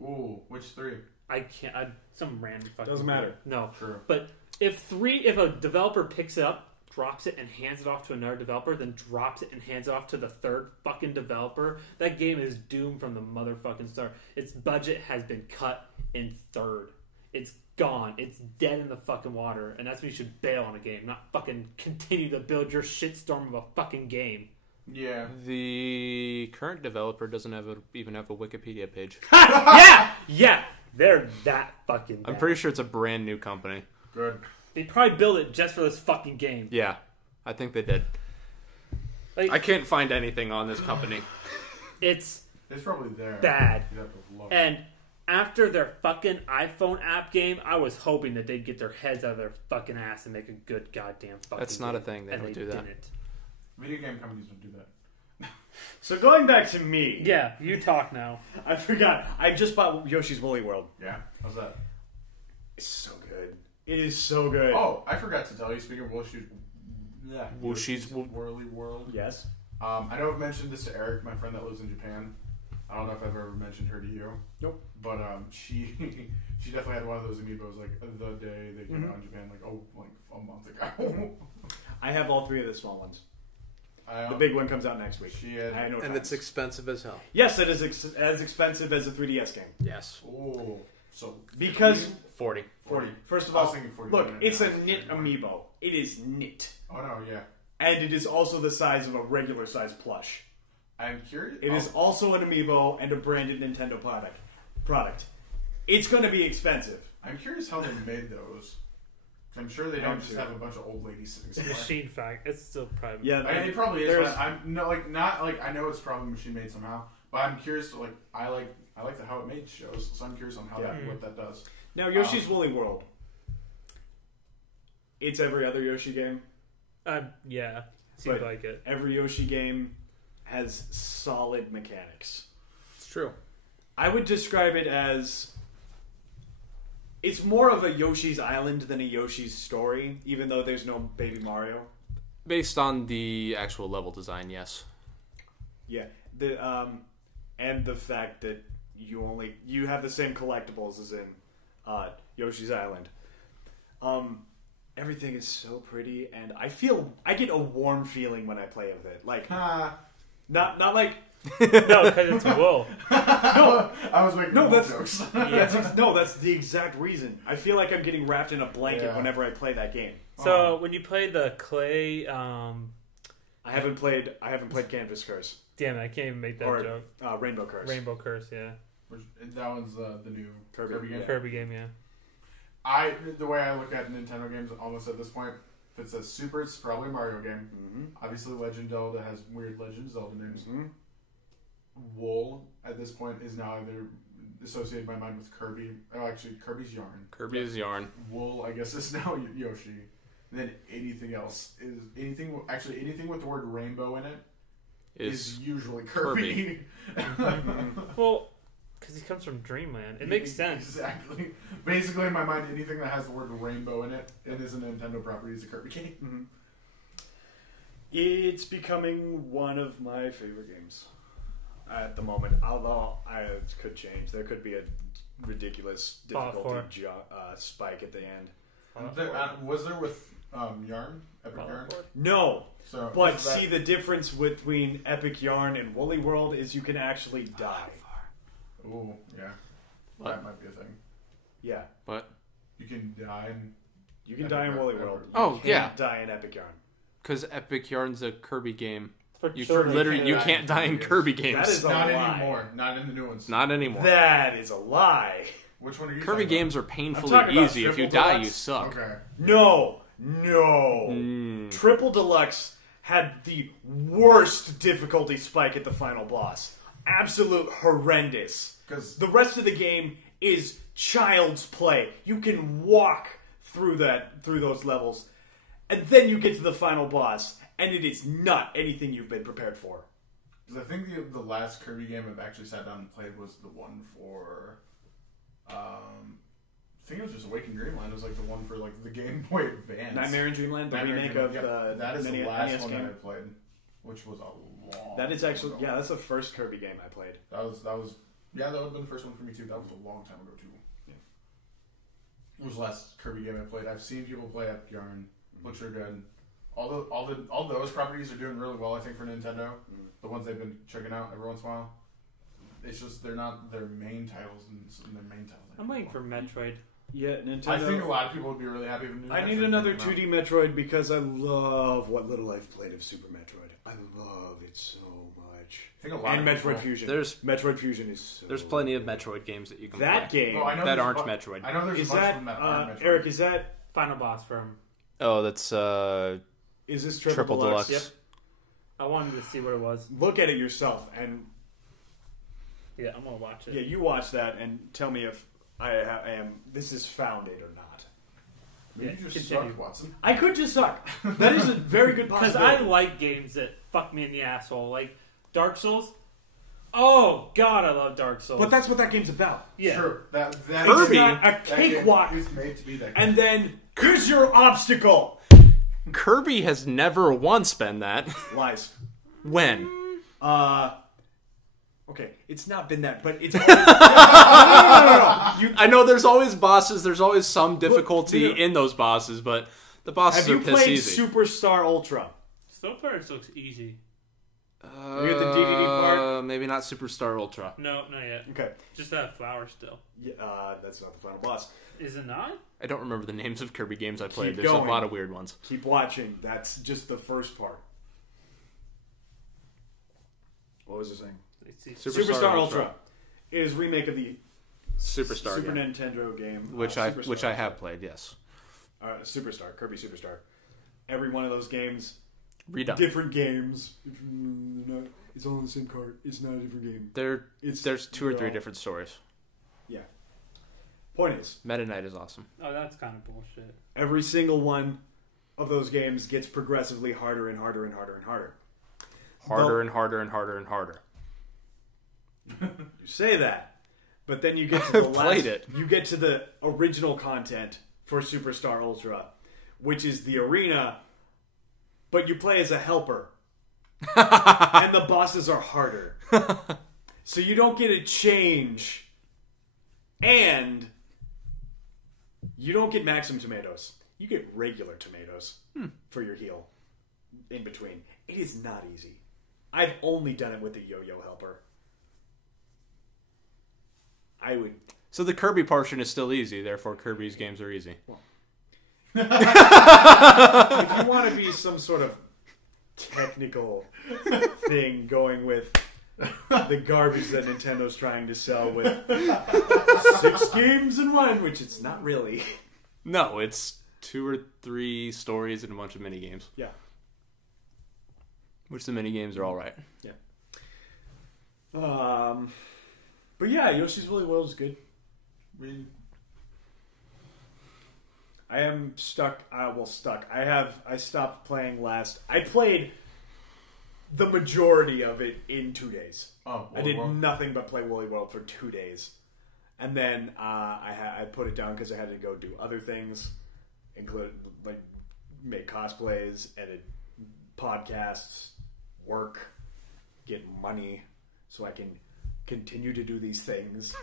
Ooh, which 3? I can't... some random fucking... Doesn't matter. No. True. But if a developer picks it up, drops it, and hands it off to another developer, then drops it and hands it off to the third fucking developer, that game is doomed from the motherfucking start. Its budget has been cut in third. It's gone. It's dead in the fucking water. And that's when you should bail on a game, not fucking continue to build your shitstorm of a fucking game. Yeah. The current developer doesn't even have a Wikipedia page. Yeah! They're that fucking bad. I'm pretty sure it's a brand new company. Good. They probably built it just for this fucking game. Yeah, I think they did. Like, I can't find anything on this company. It's probably there. bad. You'd have to look. And after their fucking iPhone app game, I was hoping that they'd get their heads out of their fucking ass and make a good goddamn fucking That's not game. a thing. They And don't do that. didn't. Video game companies don't do that. So going back to me, Yeah, you talk now. I forgot. I just bought Yoshi's Woolly World. Yeah, how's that? It's so good. It is so good. Oh, I forgot to tell you. Speaking of Yoshi's Whirly World. Yes. I know I've mentioned this to Eric, my friend that lives in Japan. I don't know if I've ever mentioned her to you. Nope. But she she definitely had one of those amiibos like the day they came out in Japan, like a month ago. I have all 3 of the small ones. The The big one comes out next week. She had, I know. And it's expensive as hell. Yes, it is as expensive as a 3DS game. Yes. oh, so Because 40. 40. First of I all, was thinking 40. look, it's a knit amiibo. It is knit, Oh no, yeah. and it is also the size of a regular size plush. I'm curious. It is also an amiibo and a branded Nintendo product. It's going to be expensive. I'm curious how they made those. I'm sure they don't just have a bunch of old ladies sitting somewhere. Machine fact. It's still private. Yeah, I mean, it probably is. there's- But I'm not like I know it's probably machine made somehow. But I'm curious to I like the how it made shows. So I'm curious on how what that does. Now, Yoshi's Woolly World. It's every other Yoshi game. Yeah, seems But like it. Every Yoshi game has solid mechanics. It's true. I would describe it as... It's more of a Yoshi's Island than a Yoshi's Story, even though there's no Baby Mario. Based on the actual level design, yes. Yeah. And the fact that you have the same collectibles as in Yoshi's Island. Everything is so pretty, and I get a warm feeling when I play with it. Like, not like... No, because it's wool. I was making jokes. That's the exact reason. I feel like I'm getting wrapped in a blanket whenever I play that game. So when you play the clay, I haven't played Canvas Curse damn it, I can't even make that or joke. Rainbow Curse. Rainbow Curse, yeah. That one's the new Kirby game. Yeah. Kirby game, yeah. The way I look at Nintendo games, almost at this point, if it says Super, it's probably a Mario game. Mm-hmm. Obviously, Legend Zelda has weird Legend Zelda names. Mm-hmm. Wool at this point is now either associated in my mind with Kirby. Oh, actually, Kirby's yarn. Kirby is yarn. Wool, I guess, is now Yoshi. And then anything else is anything with the word rainbow in it is usually Kirby. Well, because he comes from Dreamland. It makes sense. Exactly. Basically, in my mind, anything that has the word rainbow in it and is a Nintendo property is a Kirby game. Mm-hmm. It's becoming one of my favorite games at the moment. Although it could change. There could be a ridiculous difficulty spike at the end. Was there with Yarn? Epic Yarn? No. So, But see, the difference between Epic Yarn and Woolly World is you can actually die. Ooh, yeah. What? That might be a thing. Yeah. What? You can die in... You can die in Woolly World. Oh, You yeah. can't die in Epic Yarn. Because Epic Yarn's a Kirby game. For You children. you can't die in Kirby games. That is a Not lie. anymore. Not in the new ones. Not anymore. That is a lie. Which one are you Kirby talking games are I'm painfully talking about easy. If you Triple die, Deluxe. you suck. about? Okay. No. Triple Deluxe had the worst difficulty spike at the final boss. Absolute horrendous. Because The rest of the game is child's play. You can walk through those levels, and then you get to the final boss, and it is not anything you've been prepared for. I think the last Kirby game I've actually sat down and played was the one for... I think it was just Awakened Dreamland. It was like the one for like the Game Boy Advance. Nightmare in Dreamland, the Nightmare remake Dreamland, of yeah. That is the the last NES one game. that I played, which was a long... That is actually, ago. yeah, that's the first Kirby game I played. That would have been the first one for me too. That was a long time ago too. Yeah. It was the last Kirby game I played. I've seen people play Epic Yarn, which are good. All those properties are doing really well, I think, for Nintendo. The ones they've been checking out every once in a while. It's just they're not their main titles, and their main titles. I'm waiting for Metroid. Yeah, Nintendo. I think a lot of people would be really happy with I need another 2D Metroid because I love what little I've played of Super Metroid. I love it so much. I think a lot And of Metroid people, Fusion. There's Metroid Fusion is so there's plenty of Metroid games that you can that play. game. Well, I know that there's aren't a bu- Metroid. I know there's Is a bunch that of them that aren't Metroid. Eric? Is that final boss from. Oh, that's Is this Triple Deluxe. Yep. I wanted to see what it was. Look at it yourself, and Yeah, I'm gonna watch it. yeah, you watch that and tell me if I am. This is founded or not. Maybe Yeah, you just continue. suck, Watson. I could just suck. That is a very good Because possibility. I like games that fuck me in the asshole, like Dark Souls. Oh God, I love Dark Souls. But that's what that game's about. yeah. Sure. That Kirby. It's not a that game cakewalk. is made to be that. And then here's your obstacle. Kirby has never once been that. Lies. When? Okay, it's not been that, but it's always... no. You, I know there's always bosses. There's always some difficulty you know- in those bosses, but the bosses have you are piss played easy. Superstar Ultra? So far, it looks easy. You get the DDD part? Maybe not Superstar Ultra. No, not yet. Okay, Just that flower still. yeah, that's not the final boss. Is it not? I don't remember the names of Kirby games I played. Keep There's going. a lot of weird ones. Keep watching. That's just the first part. What was I saying? Let's see. Superstar Ultra is a remake of the Superstar Super game, Nintendo game, which Superstar. I have played. Yes. Superstar, Kirby Superstar. Every one of those games, Redone. different games. It's all in the same card. It's not a different game. There's two or they're three all- different stories. Yeah. Point is, Meta Knight is awesome. Oh, that's kind of bullshit. every single one of those games gets progressively harder and harder and harder and harder. Harder and harder and harder and harder. You say that, but then you get to the I've played it. You get to the original content for Superstar Ultra, which is the arena, but you play as a helper, and the bosses are harder, so you don't get a change, and you don't get maximum tomatoes. You get regular tomatoes for your heal in between. It is not easy. I've only done it with the yo-yo helper. I would. So the Kirby portion is still easy. Therefore, Kirby's games are easy. If you want to be some sort of technical thing going with the garbage that Nintendo's trying to sell with 6 games in one, which it's not really. No, it's 2 or 3 stories and a bunch of mini games. Yeah. Which the mini games are all right. Yeah. But yeah, Yoshi's Woolly World is good. Really? I am stuck. Stuck. I stopped playing last. I played the majority of it in 2 days. Oh, I did nothing but play Woolly World for 2 days, and then I put it down because I had to go do other things, include like make cosplays, edit podcasts, work, get money, so I can continue to do these things.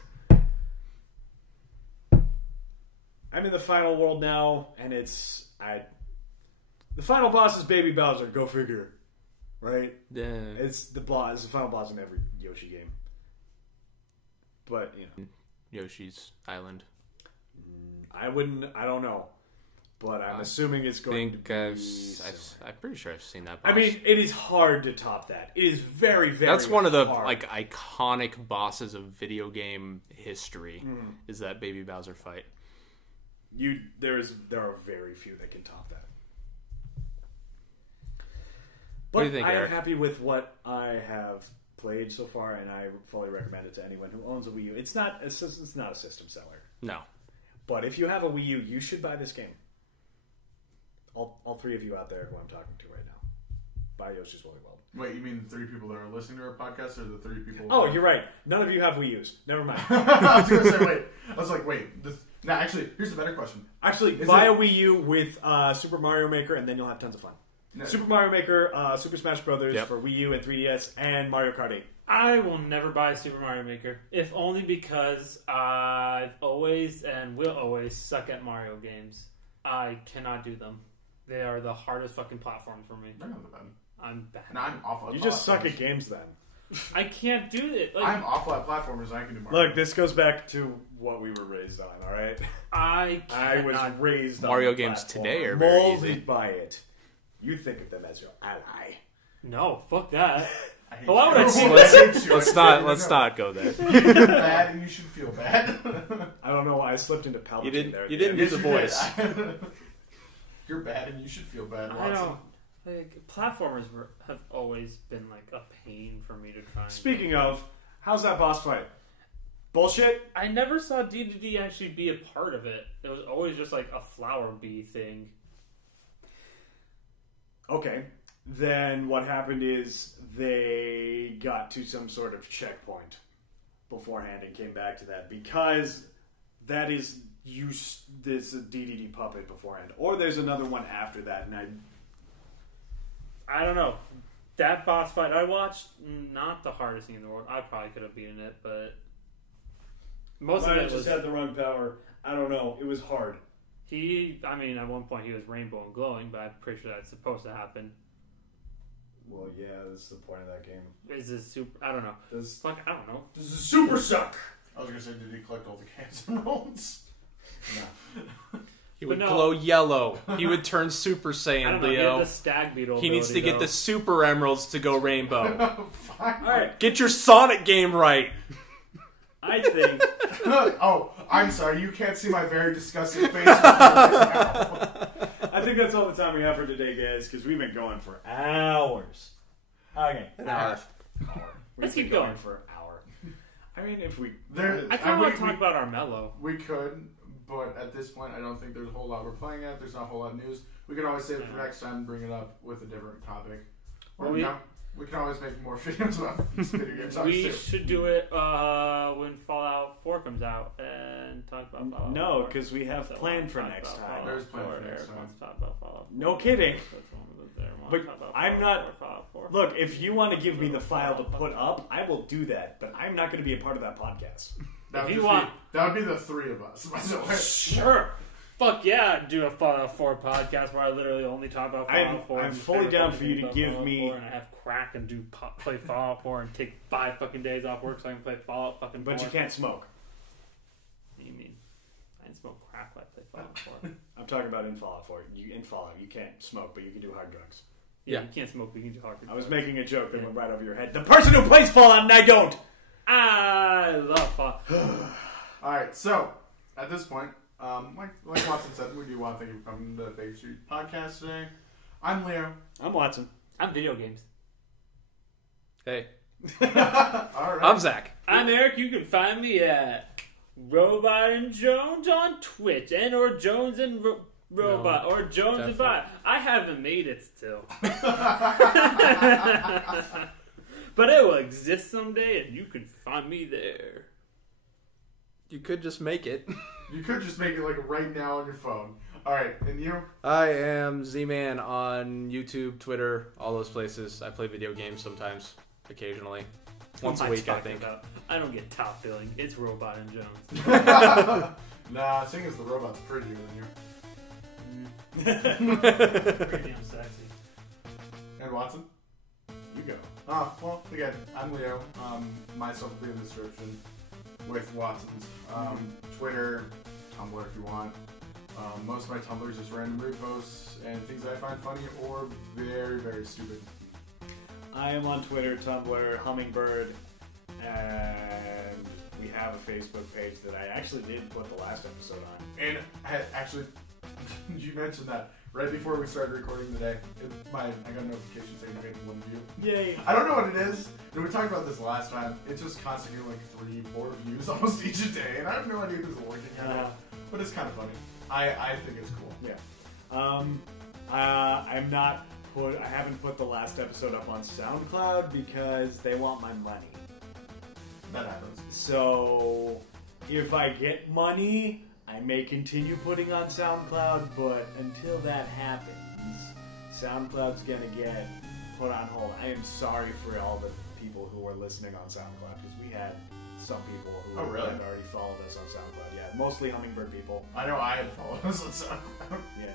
I'm in the final world now, and the final boss is Baby Bowser. Go figure, right? Yeah. It's the final boss in every Yoshi game. But you know, Yoshi's Island. I don't know, but I'm assuming it's going to be. I'm pretty sure I've seen that boss. I mean, it is hard to top that. It is very, very. That's one of the hard. like iconic bosses of video game history. Is that Baby Bowser fight? There are very few that can top that. But What do you think, I am Eric? happy with what I have played so far, and I fully recommend it to anyone who owns a Wii U. It's not a system seller, No. but if you have a Wii U, you should buy this game. All 3 of you out there who I'm talking to right now, buy Yoshi's Woolly World. Wait, you mean the 3 people that are listening to our podcast, or the 3 people? Oh, you're right. None of you have Wii U's. Never mind. I was gonna say, wait. I was like, wait. No, actually, here's a better question. Actually, Is buy it- a Wii U with Super Mario Maker, and then you'll have tons of fun. No. Super Mario Maker, Super Smash Brothers Yep. for Wii U and 3DS, and Mario Kart 8. I will never buy Super Mario Maker, if only because I've always and will always suck at Mario games. I cannot do them. They are the hardest fucking platform for me. They're not that bad. I'm bad. No, I'm awful at You just suck platformers. at games then. I can't do it. Like, I'm awful at platformers. I can do Mario. Look, this goes back to what we were raised on, alright? I I was cannot. raised Mario on the games platform, today are very molded easy. by it. You think of them as your ally. No, fuck that. I hate Why would I you. see Let's not go there. You feel bad, and you should feel bad. I don't know why I slipped into Palpatine there. You didn't do Yes, the you voice. did. You're bad, and you should feel bad, I Watson. don't. Like, platformers have always been like a pain for me to try. And Speaking of, how's that boss fight? Bullshit? I never saw D2D actually be a part of it. It was always just like a flower bee thing. Okay. Then what happened is they got to some sort of checkpoint beforehand and came back to that because that is this DDD puppet beforehand, or there's another one after that, and I don't know. That boss fight I watched, not the hardest thing in the world. I probably could have beaten it, but most of it just was. had the wrong power. I don't know. It was hard. At one point he was rainbow and glowing, but I'm pretty sure that's supposed to happen. Well, yeah, that's the point of that game. Is this super? I don't know. I don't know. This is super suck. I was gonna say, did he collect all the cans and rolls? No. He would no. glow yellow. He would turn Super I Saiyan, don't know. He Leo. had the stag beetle. He needs to get the super emeralds to go rainbow. Fine. All right. Get your Sonic game right. I think. Oh, I'm sorry. You can't see my very disgusting face right now. I think that's all the time we have for today, guys, because we've been going for hours. Okay. Let's keep going for an hour. I mean, if we. I kind of want to talk about our mellow. We could, but at this point, I don't think there's a whole lot we're playing at. There's not a whole lot of news. We can always save it for next time and bring it up with a different topic. Or, we can always make more videos about these video games. We should do it when Fallout 4 comes out and talk about Fallout 4. No, because we have planned for next time. There's planned for next time. Wants to talk about Fallout 4. No kidding. But But I'm not. Look, if you want to give me the file to put up, I will do that. But I'm not going to be a part of that podcast. That If you would, want- that would be the three of us, by the way. Sure. Fuck yeah, do a Fallout 4 podcast where I literally only talk about Fallout 4. I'm and fully favorite down fucking for you things to about give Fallout me- 4 and I have crack and play Fallout 4 and take 5 fucking days off work so I can play Fallout fucking 4. But you can't smoke. What do you mean? I didn't smoke crack when I played Fallout 4. I'm talking about in Fallout 4. In Fallout, you can't smoke, but you can do hard drugs. Yeah, Yeah. you can't smoke, but you can do hard. I was making a joke that went right over your head. The person who plays Fallout and I don't! I love Fallout. Alright, so, at this point, like Watson said, we do want to thank you for coming to the Baker Street podcast today. I'm Leo. I'm Watson. I'm video games. Hey, Alright. I'm Zach. I'm Eric. You can find me at Robot and Jones on Twitch and or Jones and Robot or Jones and Bot. I haven't made it still. But it will exist someday and you can find me there. You could just make it. You could just make it like right now on your phone. Alright, and you? I am Z-Man on YouTube, Twitter, all those places. I play video games sometimes, occasionally. Once a week, I think. I don't get top billing. It's Robot and Jones. Nah, seeing as the robot's prettier than you. Pretty damn sexy. And Watson? You go. Well, again, I'm Leo. Myself will be in the description with Watson's. Twitter, Tumblr if you want. Most of my Tumblr is just random reposts and things that I find funny or very, very stupid. I am on Twitter, Tumblr, Hummingbird, and we have a Facebook page that I actually did put the last episode on. And actually, you mentioned that right before we started recording today. I got a notification saying you made 1 view. Yay! I don't know what it is. And we talked about this last time. It's just constantly like 3-4 views almost each a day, and I have no idea who's looking at it. But it's kind of funny. I think it's cool. Yeah. I haven't put the last episode up on SoundCloud because they want my money. That happens. So if I get money, I may continue putting on SoundCloud, but until that happens, SoundCloud's gonna get put on hold. I am sorry for all the people who are listening on SoundCloud because we had some people who Oh, really? had already followed us on SoundCloud. Yeah, mostly Hummingbird people. I know I had followed us on SoundCloud. Yeah.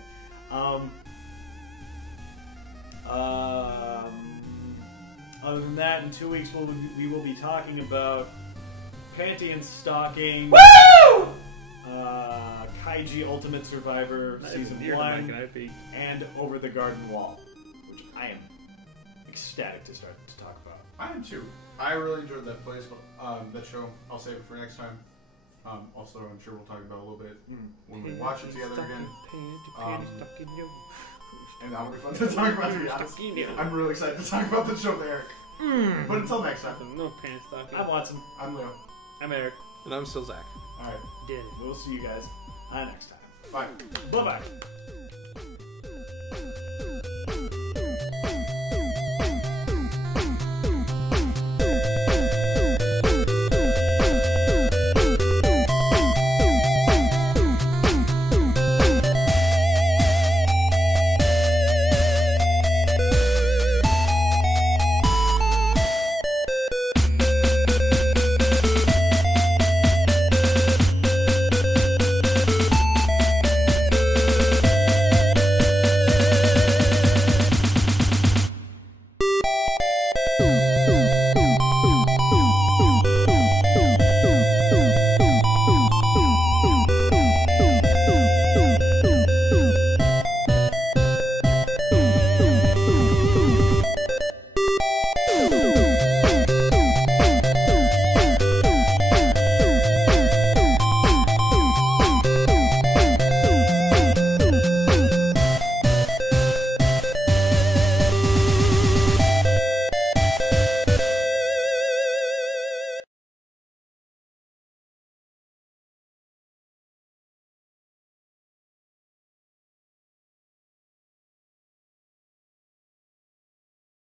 Other than that, in 2 weeks we will be talking about Pantheon Stalking, Kaiji Ultimate Survivor Season 1, and Over the Garden Wall, which I am ecstatic to start to talk about. I am too. I really enjoyed that place, but that show, I'll save it for next time. Also, I'm sure we'll talk about a little bit when we watch it together again. And that'll be fun to talk about, to be honest. I'm really excited to talk about the show with Eric. But until next time, No pants stocking. I'm Watson. I'm Leo. I'm Eric. And I'm still Zach. Alright, Did it. We'll see you guys next time. bye. Bye bye.